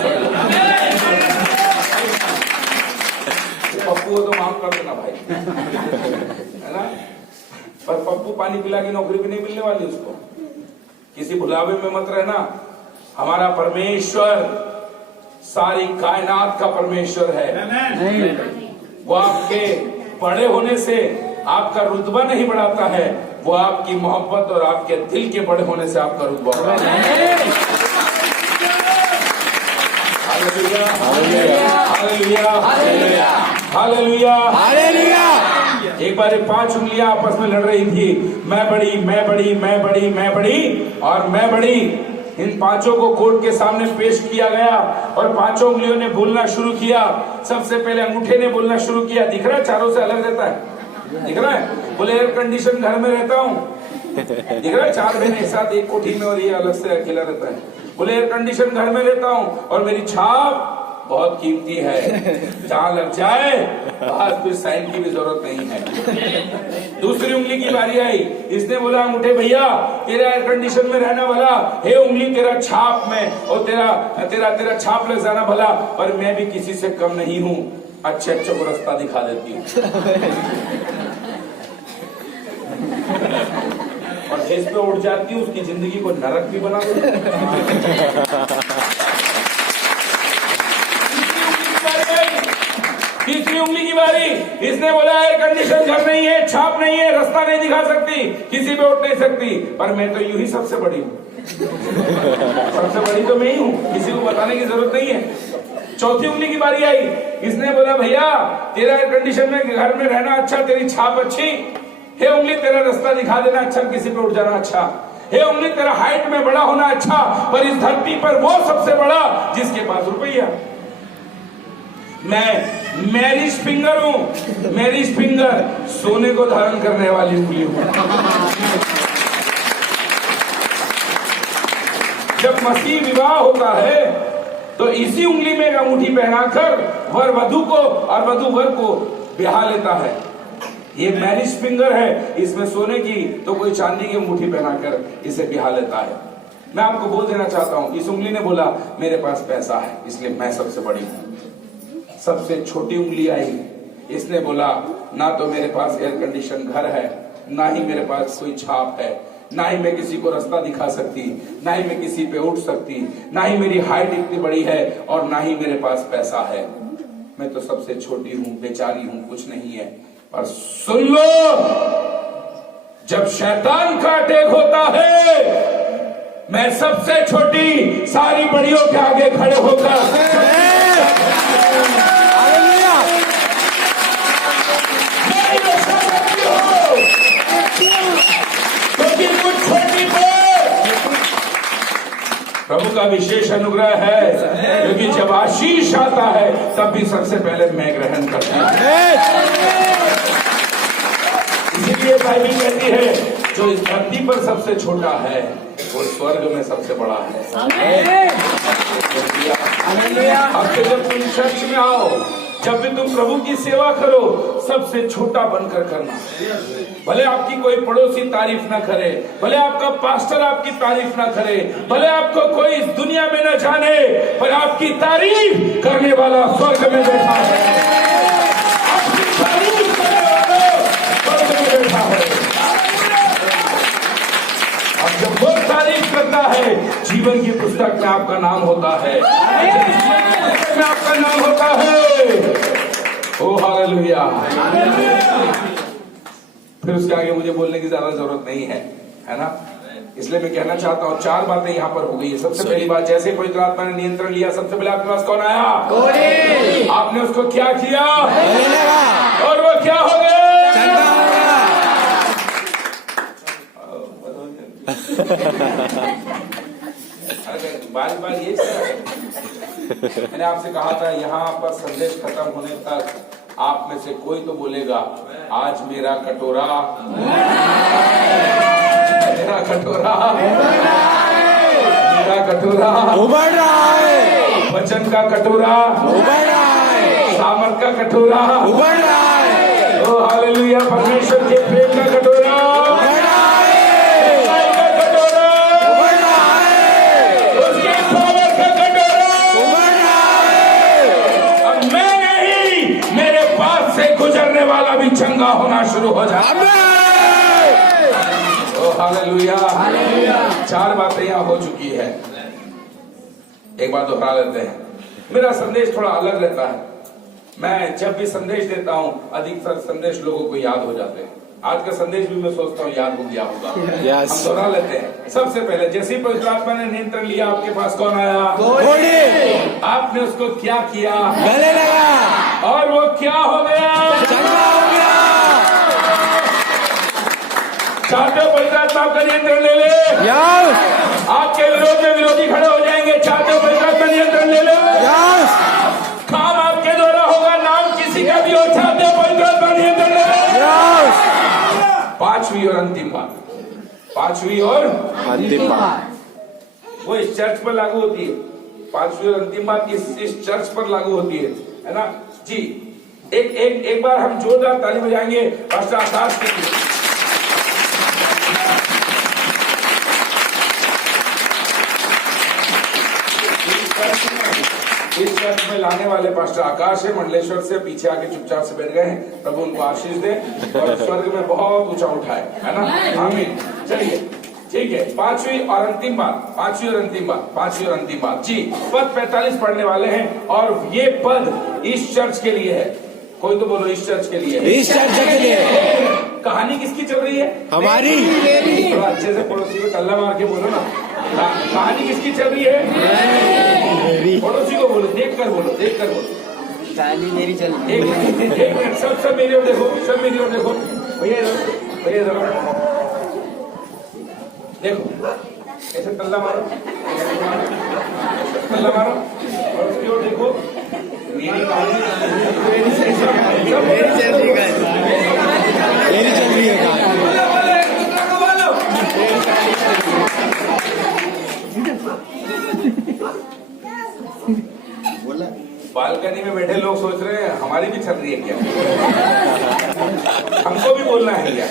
पप्पू तो माफ कर देना भाई, है ना, पर पप्पू पानी पिला की नौकरी भी नहीं मिलने वाली उसको। किसी भुलावे में मत रहना। हमारा परमेश्वर सारी कायनात का परमेश्वर है। वो आपके बड़े होने से आपका रुतबा नहीं बढ़ाता है, वो आपकी मोहब्बत और आपके दिल के बड़े होने से आपका रुतबा बढ़ाता है। Hallelujah, hallelujah, hallelujah, hallelujah, hallelujah. एक बार 5 उंगलियां आपस में लड़ रही थी, मैं बड़ी, मैं बड़ी, मैं बड़ी, मैं बड़ी और मैं बड़ी। इन पांचों को कोर्ट के सामने पेश किया गया और पांचों उंगलियों ने बोलना शुरू किया। सबसे पहले अंगूठे ने बोलना शुरू किया। दिख रहा है चारों से अलग रहता है, दिख रहा है, बोले एयर कंडीशन घर में रहता हूँ। दिख रहा है 4 बहन एक साथ एक कोठी में और ये अलग से अकेला रहता है। बोले एयर कंडीशन घर में रहता हूँ और मेरी छाप बहुत कीमती है, जहाँ लग जाए वहां कोई साइन की भी जरूरत नहीं है। दूसरी उंगली की बारी आई, इसने बोला अंगूठे भैया तेरा एयर कंडीशन में रहना भला, हे उंगली तेरा छाप में और तेरा तेरा तेरा छाप लग जाना भला, पर मैं भी किसी से कम नहीं हूँ, अच्छे अच्छे को रास्ता दिखा देती हूँ। और जिस पे उठ जाती हूँ उसकी जिंदगी को नरक भी बना देती हूँ। तीसरी उंगली की बारी, इसने बोला एयर कंडीशन घर नहीं है, छाप नहीं है, रास्ता नहीं दिखा सकती, किसी पे उठ नहीं सकती, पर मैं तो यूं ही सबसे बड़ी हूँ। सबसे बड़ी तो मैं ही हूँ, किसी को बताने की जरूरत नहीं है। चौथी उंगली की बारी आई, इसने बोला भैया तेरा एयर कंडीशन में घर में रहना अच्छा, तेरी छाप अच्छी, हे उंगली तेरा रास्ता दिखा देना अच्छा, किसी पे उठ जाना अच्छा, हे उंगली तेरा हाइट में बड़ा होना अच्छा, पर इस धरती पर वो सबसे बड़ा जिसके पास रुपया। मैं मैरिज फिंगर हूं, मैरिज फिंगर सोने को धारण करने वाली उंगली हूं। जब मसीह विवाह होता है तो इसी उंगली में एक अंगूठी पहनाकर वर वधु को और वधु वर को ब्याह लेता है। ये मैरिज फिंगर है, इसमें सोने की तो कोई चांदी की अंगूठी पहनाकर इसे ब्याह लेता है। मैं आपको बोल देना चाहता हूं, इस उंगली ने बोला मेरे पास पैसा है इसलिए मैं सबसे बड़ी हूं। सबसे छोटी उंगली आई, इसने बोला ना तो मेरे पास एयर कंडीशन घर है, ना ही मेरे पास कोई छाप है, ना ही मैं किसी को रास्ता दिखा सकती, ना ही मैं किसी पे उठ सकती, ना ही मेरी हाइट इतनी बड़ी है, और ना ही मेरे पास पैसा है। मैं तो सबसे छोटी हूं, बेचारी हूं, कुछ नहीं है। पर सुन लो, जब शैतान का अटैक होता है, मैं सबसे छोटी सारी बड़ियों के आगे खड़े होकर प्रभु का विशेष अनुग्रह है, क्योंकि जब आशीष आता है तब भी सबसे पहले मैं ग्रहण करता हूं। इसीलिए बाइबल कहती है जो इस धरती पर सबसे छोटा है वो स्वर्ग में सबसे बड़ा है। अब जब तुम चर्च में आओ, जब भी तुम प्रभु की सेवा करो, सबसे छोटा बनकर करना। भले आपकी कोई पड़ोसी तारीफ ना करे, भले आपका पास्टर आपकी तारीफ ना करे, भले आपको कोई इस दुनिया में ना जाने, पर आपकी तारीफ करने वाला स्वर्ग में बैठा है। आपकी तारीफ करने वाला स्वर्ग में बैठा है। अब जब वो तारीफ करता है, जीवन की पुस्तक में आपका नाम होता है, में आपका नाम होता है। ओ हालेलुया। फिर उसके आगे मुझे बोलने की ज्यादा जरूरत नहीं है ना? इसलिए मैं कहना चाहता हूँ, चार बातें यहाँ पर हो गई है। सबसे पहली बात, जैसे पवित्र आत्मा ने नियंत्रण लिया, सबसे पहले आपके पास कौन आया? आपने उसको क्या किया और वो क्या हो गया? बार बार ये मैंने आपसे कहा था, यहाँ पर संदेश खत्म होने तक आप में से कोई तो बोलेगा आज मेरा कटोरा उबड़ रहा है, वचन का कटोरा उबड़ रहा है, सामर्थ का कटोरा उबड़ रहा है, ओ हालेलुया। परमेश्वर के प्रेम का कटोरा उबड़ रहा है, का कटोरा उबड़ रहा है, उसके पावर का कटोरा उबड़ रहा है। अब मैं नहीं, मेरे पास से गुजरने वाला भी चंगा होना शुरू हो जाए। ओ हालेलुया। चार बातें यहाँ हो चुकी है, एक बात दोहरा लेते हैं। मेरा संदेश थोड़ा अलग रहता है। मैं जब भी संदेश देता हूँ, अधिकतर संदेश लोगों को याद हो जाते हैं। आज का संदेश भी मैं सोचता हूँ याद हो गया होगा। हम दोहरा लेते हैं। सबसे पहले, जैसे ही पवित्र आत्मा ने नियंत्रण लिया, आपके पास कौन आया? आपने उसको क्या किया? गले लगा और वो क्या हो गया? चंगा हो गया। चाहते हो पवित्र आत्मा का नियंत्रण ले ले? आपके विरोध में विरोधी खड़े हो जाएंगे। चाहते हो पवित्र आत्मा नियंत्रण ले ले? काम आपके द्वारा होगा, नाम किसी का भी हो। चाहते हो पवित्र आत्मा नियंत्रण ले ले? पांचवी और अंतिम बात, पांचवी और अंतिम बात, वो इस चर्च पर लागू होती है। पांचवी और अंतिम बात इस चर्च पर लागू होती है ना जी। एक बार हम जोरदार ताली बजाएंगे पास्टर आकाश के लिए। इस चर्च में लाने वाले पास्टर आकाश है, मंडलेश्वर से, पीछे आके चुपचाप से बैठ गए हैं। प्रभु उनको आशीष दे और स्वर्ग में बहुत ऊंचा उठाए, है ना। आमीन। चलिए ठीक है, पांचवी और अंतिम बात जी। पद 45 पढ़ने वाले हैं और ये पद इस चर्च के लिए है। कोई तो बोलो इस चर्च के लिए। इस चर्च के लिए। कहानी किसकी चल रही है? हमारी। थोड़ा अच्छे से पड़ोसी को टल्ला मार के बोलो ना। कहानी किसकी चल रही है? पड़ोसी को बोलो, देख कर बोलो। कहानी मेरी चल रही एक मिनट, सब मेरी ओर देखो, भैया देखो, ऐसे टल्ला मारो और उसकी ओर देखो। मेरी कहानी मेरी चल रही है बालकनी में बैठे लोग सोच रहे हैं हमारी भी चल रही है क्या, हमको भी बोलना है क्या।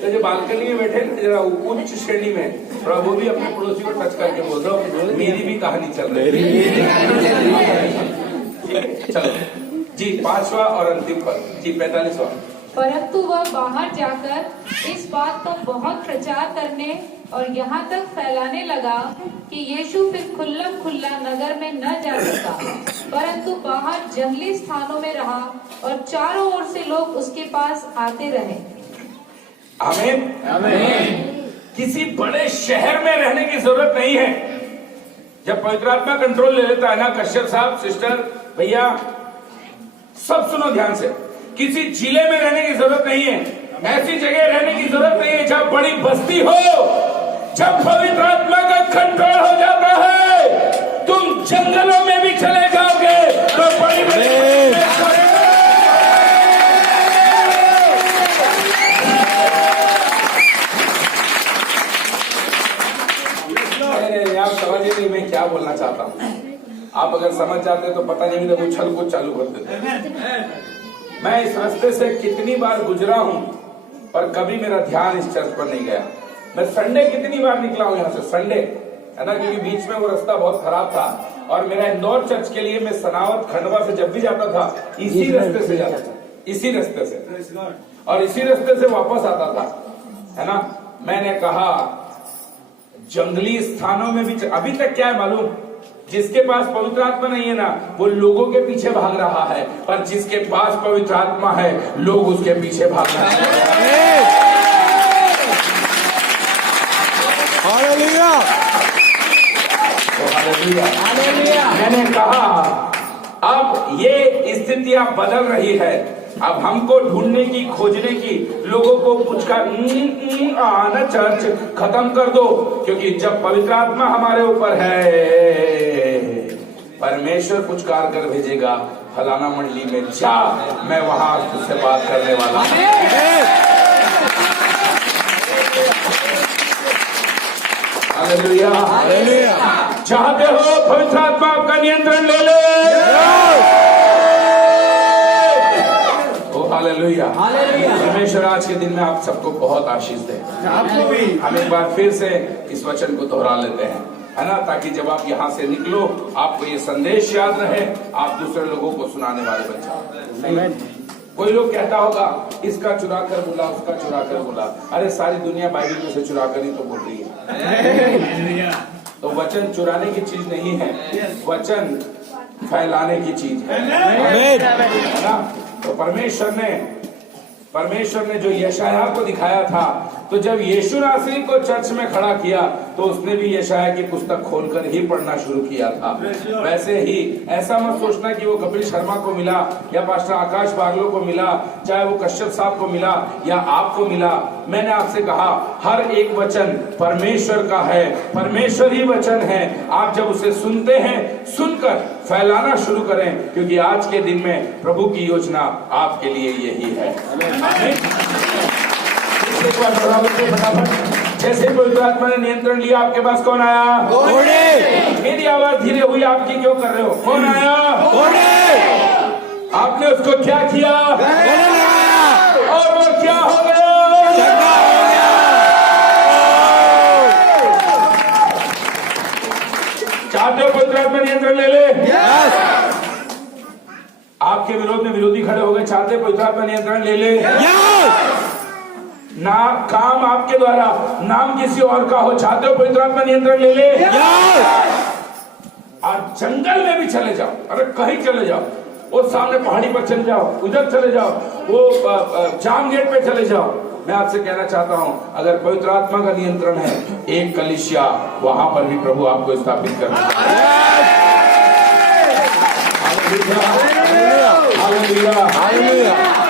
तो जो बालकनी में बैठे जरा उच्च श्रेणी में, थोड़ा वो भी अपने पड़ोसी को टच करके बोल दो मेरी भी कहानी चल रही है। चलो जी, पांचवा और अंतिम पद जी, 45वां। परंतु वह बाहर जाकर इस बात का बहुत प्रचार करने और यहाँ तक फैलाने लगा कि यीशु फिर खुल्ला नगर में न जा सका, परंतु बाहर जंगली स्थानों में रहा और चारों ओर से लोग उसके पास आते रहे। आमीन। किसी बड़े शहर में रहने की जरूरत नहीं है। जब पवित्र आत्मा कंट्रोल ले लेता है ना, कश्यप साहब, सिस्टर, भैया, सब सुनो ध्यान से। किसी जिले में रहने की जरूरत नहीं है, ऐसी जगह रहने की जरूरत नहीं है जब बड़ी बस्ती हो। जब पवित्र आत्मा का कंट्रोल हो जाता है, तुम जंगलों में भी चले जाओगे तो बड़ी आप समझिए नहीं मैं क्या बोलना चाहता हूँ। आप अगर समझ जाते तो पता नहीं तो उछल को चालू कर देते। मैं इस रास्ते से कितनी बार गुजरा हूँ पर कभी मेरा ध्यान इस चर्च पर नहीं गया। मैं संडे कितनी बार निकला हूँ यहाँ से, संडे, है ना, क्योंकि बीच में वो रास्ता बहुत खराब था और मेरा इंदौर चर्च के लिए मैं सनावत खंडवा से जब भी जाता था इसी रास्ते से जाता था, इसी रास्ते से, और इसी रास्ते से वापस आता था, है ना। मैंने कहा जंगली स्थानों में भी, अभी तक क्या है मालूम, जिसके पास पवित्र आत्मा नहीं है ना वो लोगों के पीछे भाग रहा है, पर जिसके पास पवित्र आत्मा है लोग उसके पीछे भाग रहे हैं। हालेलुया। हालेलुया। मैंने कहा अब ये स्थितियां बदल रही है, अब हमको ढूंढने की, खोजने की, लोगों को पुचकार आना चर्च खत्म कर दो, क्योंकि जब पवित्र आत्मा हमारे ऊपर है परमेश्वर पुचकार कर भेजेगा फलाना मंडली में जा, मैं वहां तुझसे बात करने वाला हूं। हालेलुया। हालेलुया। चाहते हो पवित्र आत्मा आपका नियंत्रण ले ले? हालेलुया। परमेश्वर आज के दिन में आप सबको बहुत आशीष दे। आपको भी। हम एक बार फिर से इस वचन को दोहरा लेते हैं, है ना, ताकि जब आप यहाँ से निकलो आपको ये संदेश याद रहे, आप दूसरे लोगों को सुनाने वाले बन जाओ। कोई लोग कहता होगा इसका चुरा कर बोला, उसका चुरा कर बोला। अरे सारी दुनिया बाइबल में से चुरा कर ही तो बोल रही है। तो वचन चुराने की चीज नहीं है, वचन फैलाने की चीज है ना। तो परमेश्वर ने जो यशायाह को दिखाया था, तो जब यीशु नासरी को चर्च में खड़ा किया तो उसने भी यशायाह की पुस्तक खोलकर ही पढ़ना शुरू किया था। वैसे ही ऐसा मत सोचना कि वो कपिल शर्मा को मिला या पास्टर आकाश बागलो को मिला, चाहे वो कश्यप साहब को मिला या आपको मिला। मैंने आपसे कहा हर एक वचन परमेश्वर का है, परमेश्वर ही वचन है। आप जब उसे सुनते हैं, सुनकर फैलाना शुरू करें, क्योंकि आज के दिन में प्रभु की योजना आपके लिए यही है। एक बार फटाफट जैसे ही पवित्र आत्मा ने नियंत्रण लिया, आपके पास कौन आया? घोड़े मेरी आवाज धीरे हुई, आपकी क्यों कर रहे हो? कौन आया? घोड़े आपने उसको क्या किया? गले लगाया और वो क्या हो गया? चंगा हो गया। चाहते हो पवित्र आत्मा नियंत्रण ले ले? यस आपके विरोध में विरोधी खड़े हो गए, चाहते पवित्र आत्मा नियंत्रण ले ले? यस ना काम आपके द्वारा, नाम किसी और का हो, चाहते हो पवित्र आत्मा नियंत्रण ले ले? यस और जंगल में भी चले जाओ, अरे कहीं चले जाओ, वो सामने पहाड़ी पर चले जाओ, उधर चले जाओ, वो जाम गेट पे चले जाओ, मैं आपसे कहना चाहता हूं, अगर पवित्र आत्मा का नियंत्रण है, एक कलीसिया वहां पर भी प्रभु आपको स्थापित कर रहा है। Hallelujah, hallelujah, hallelujah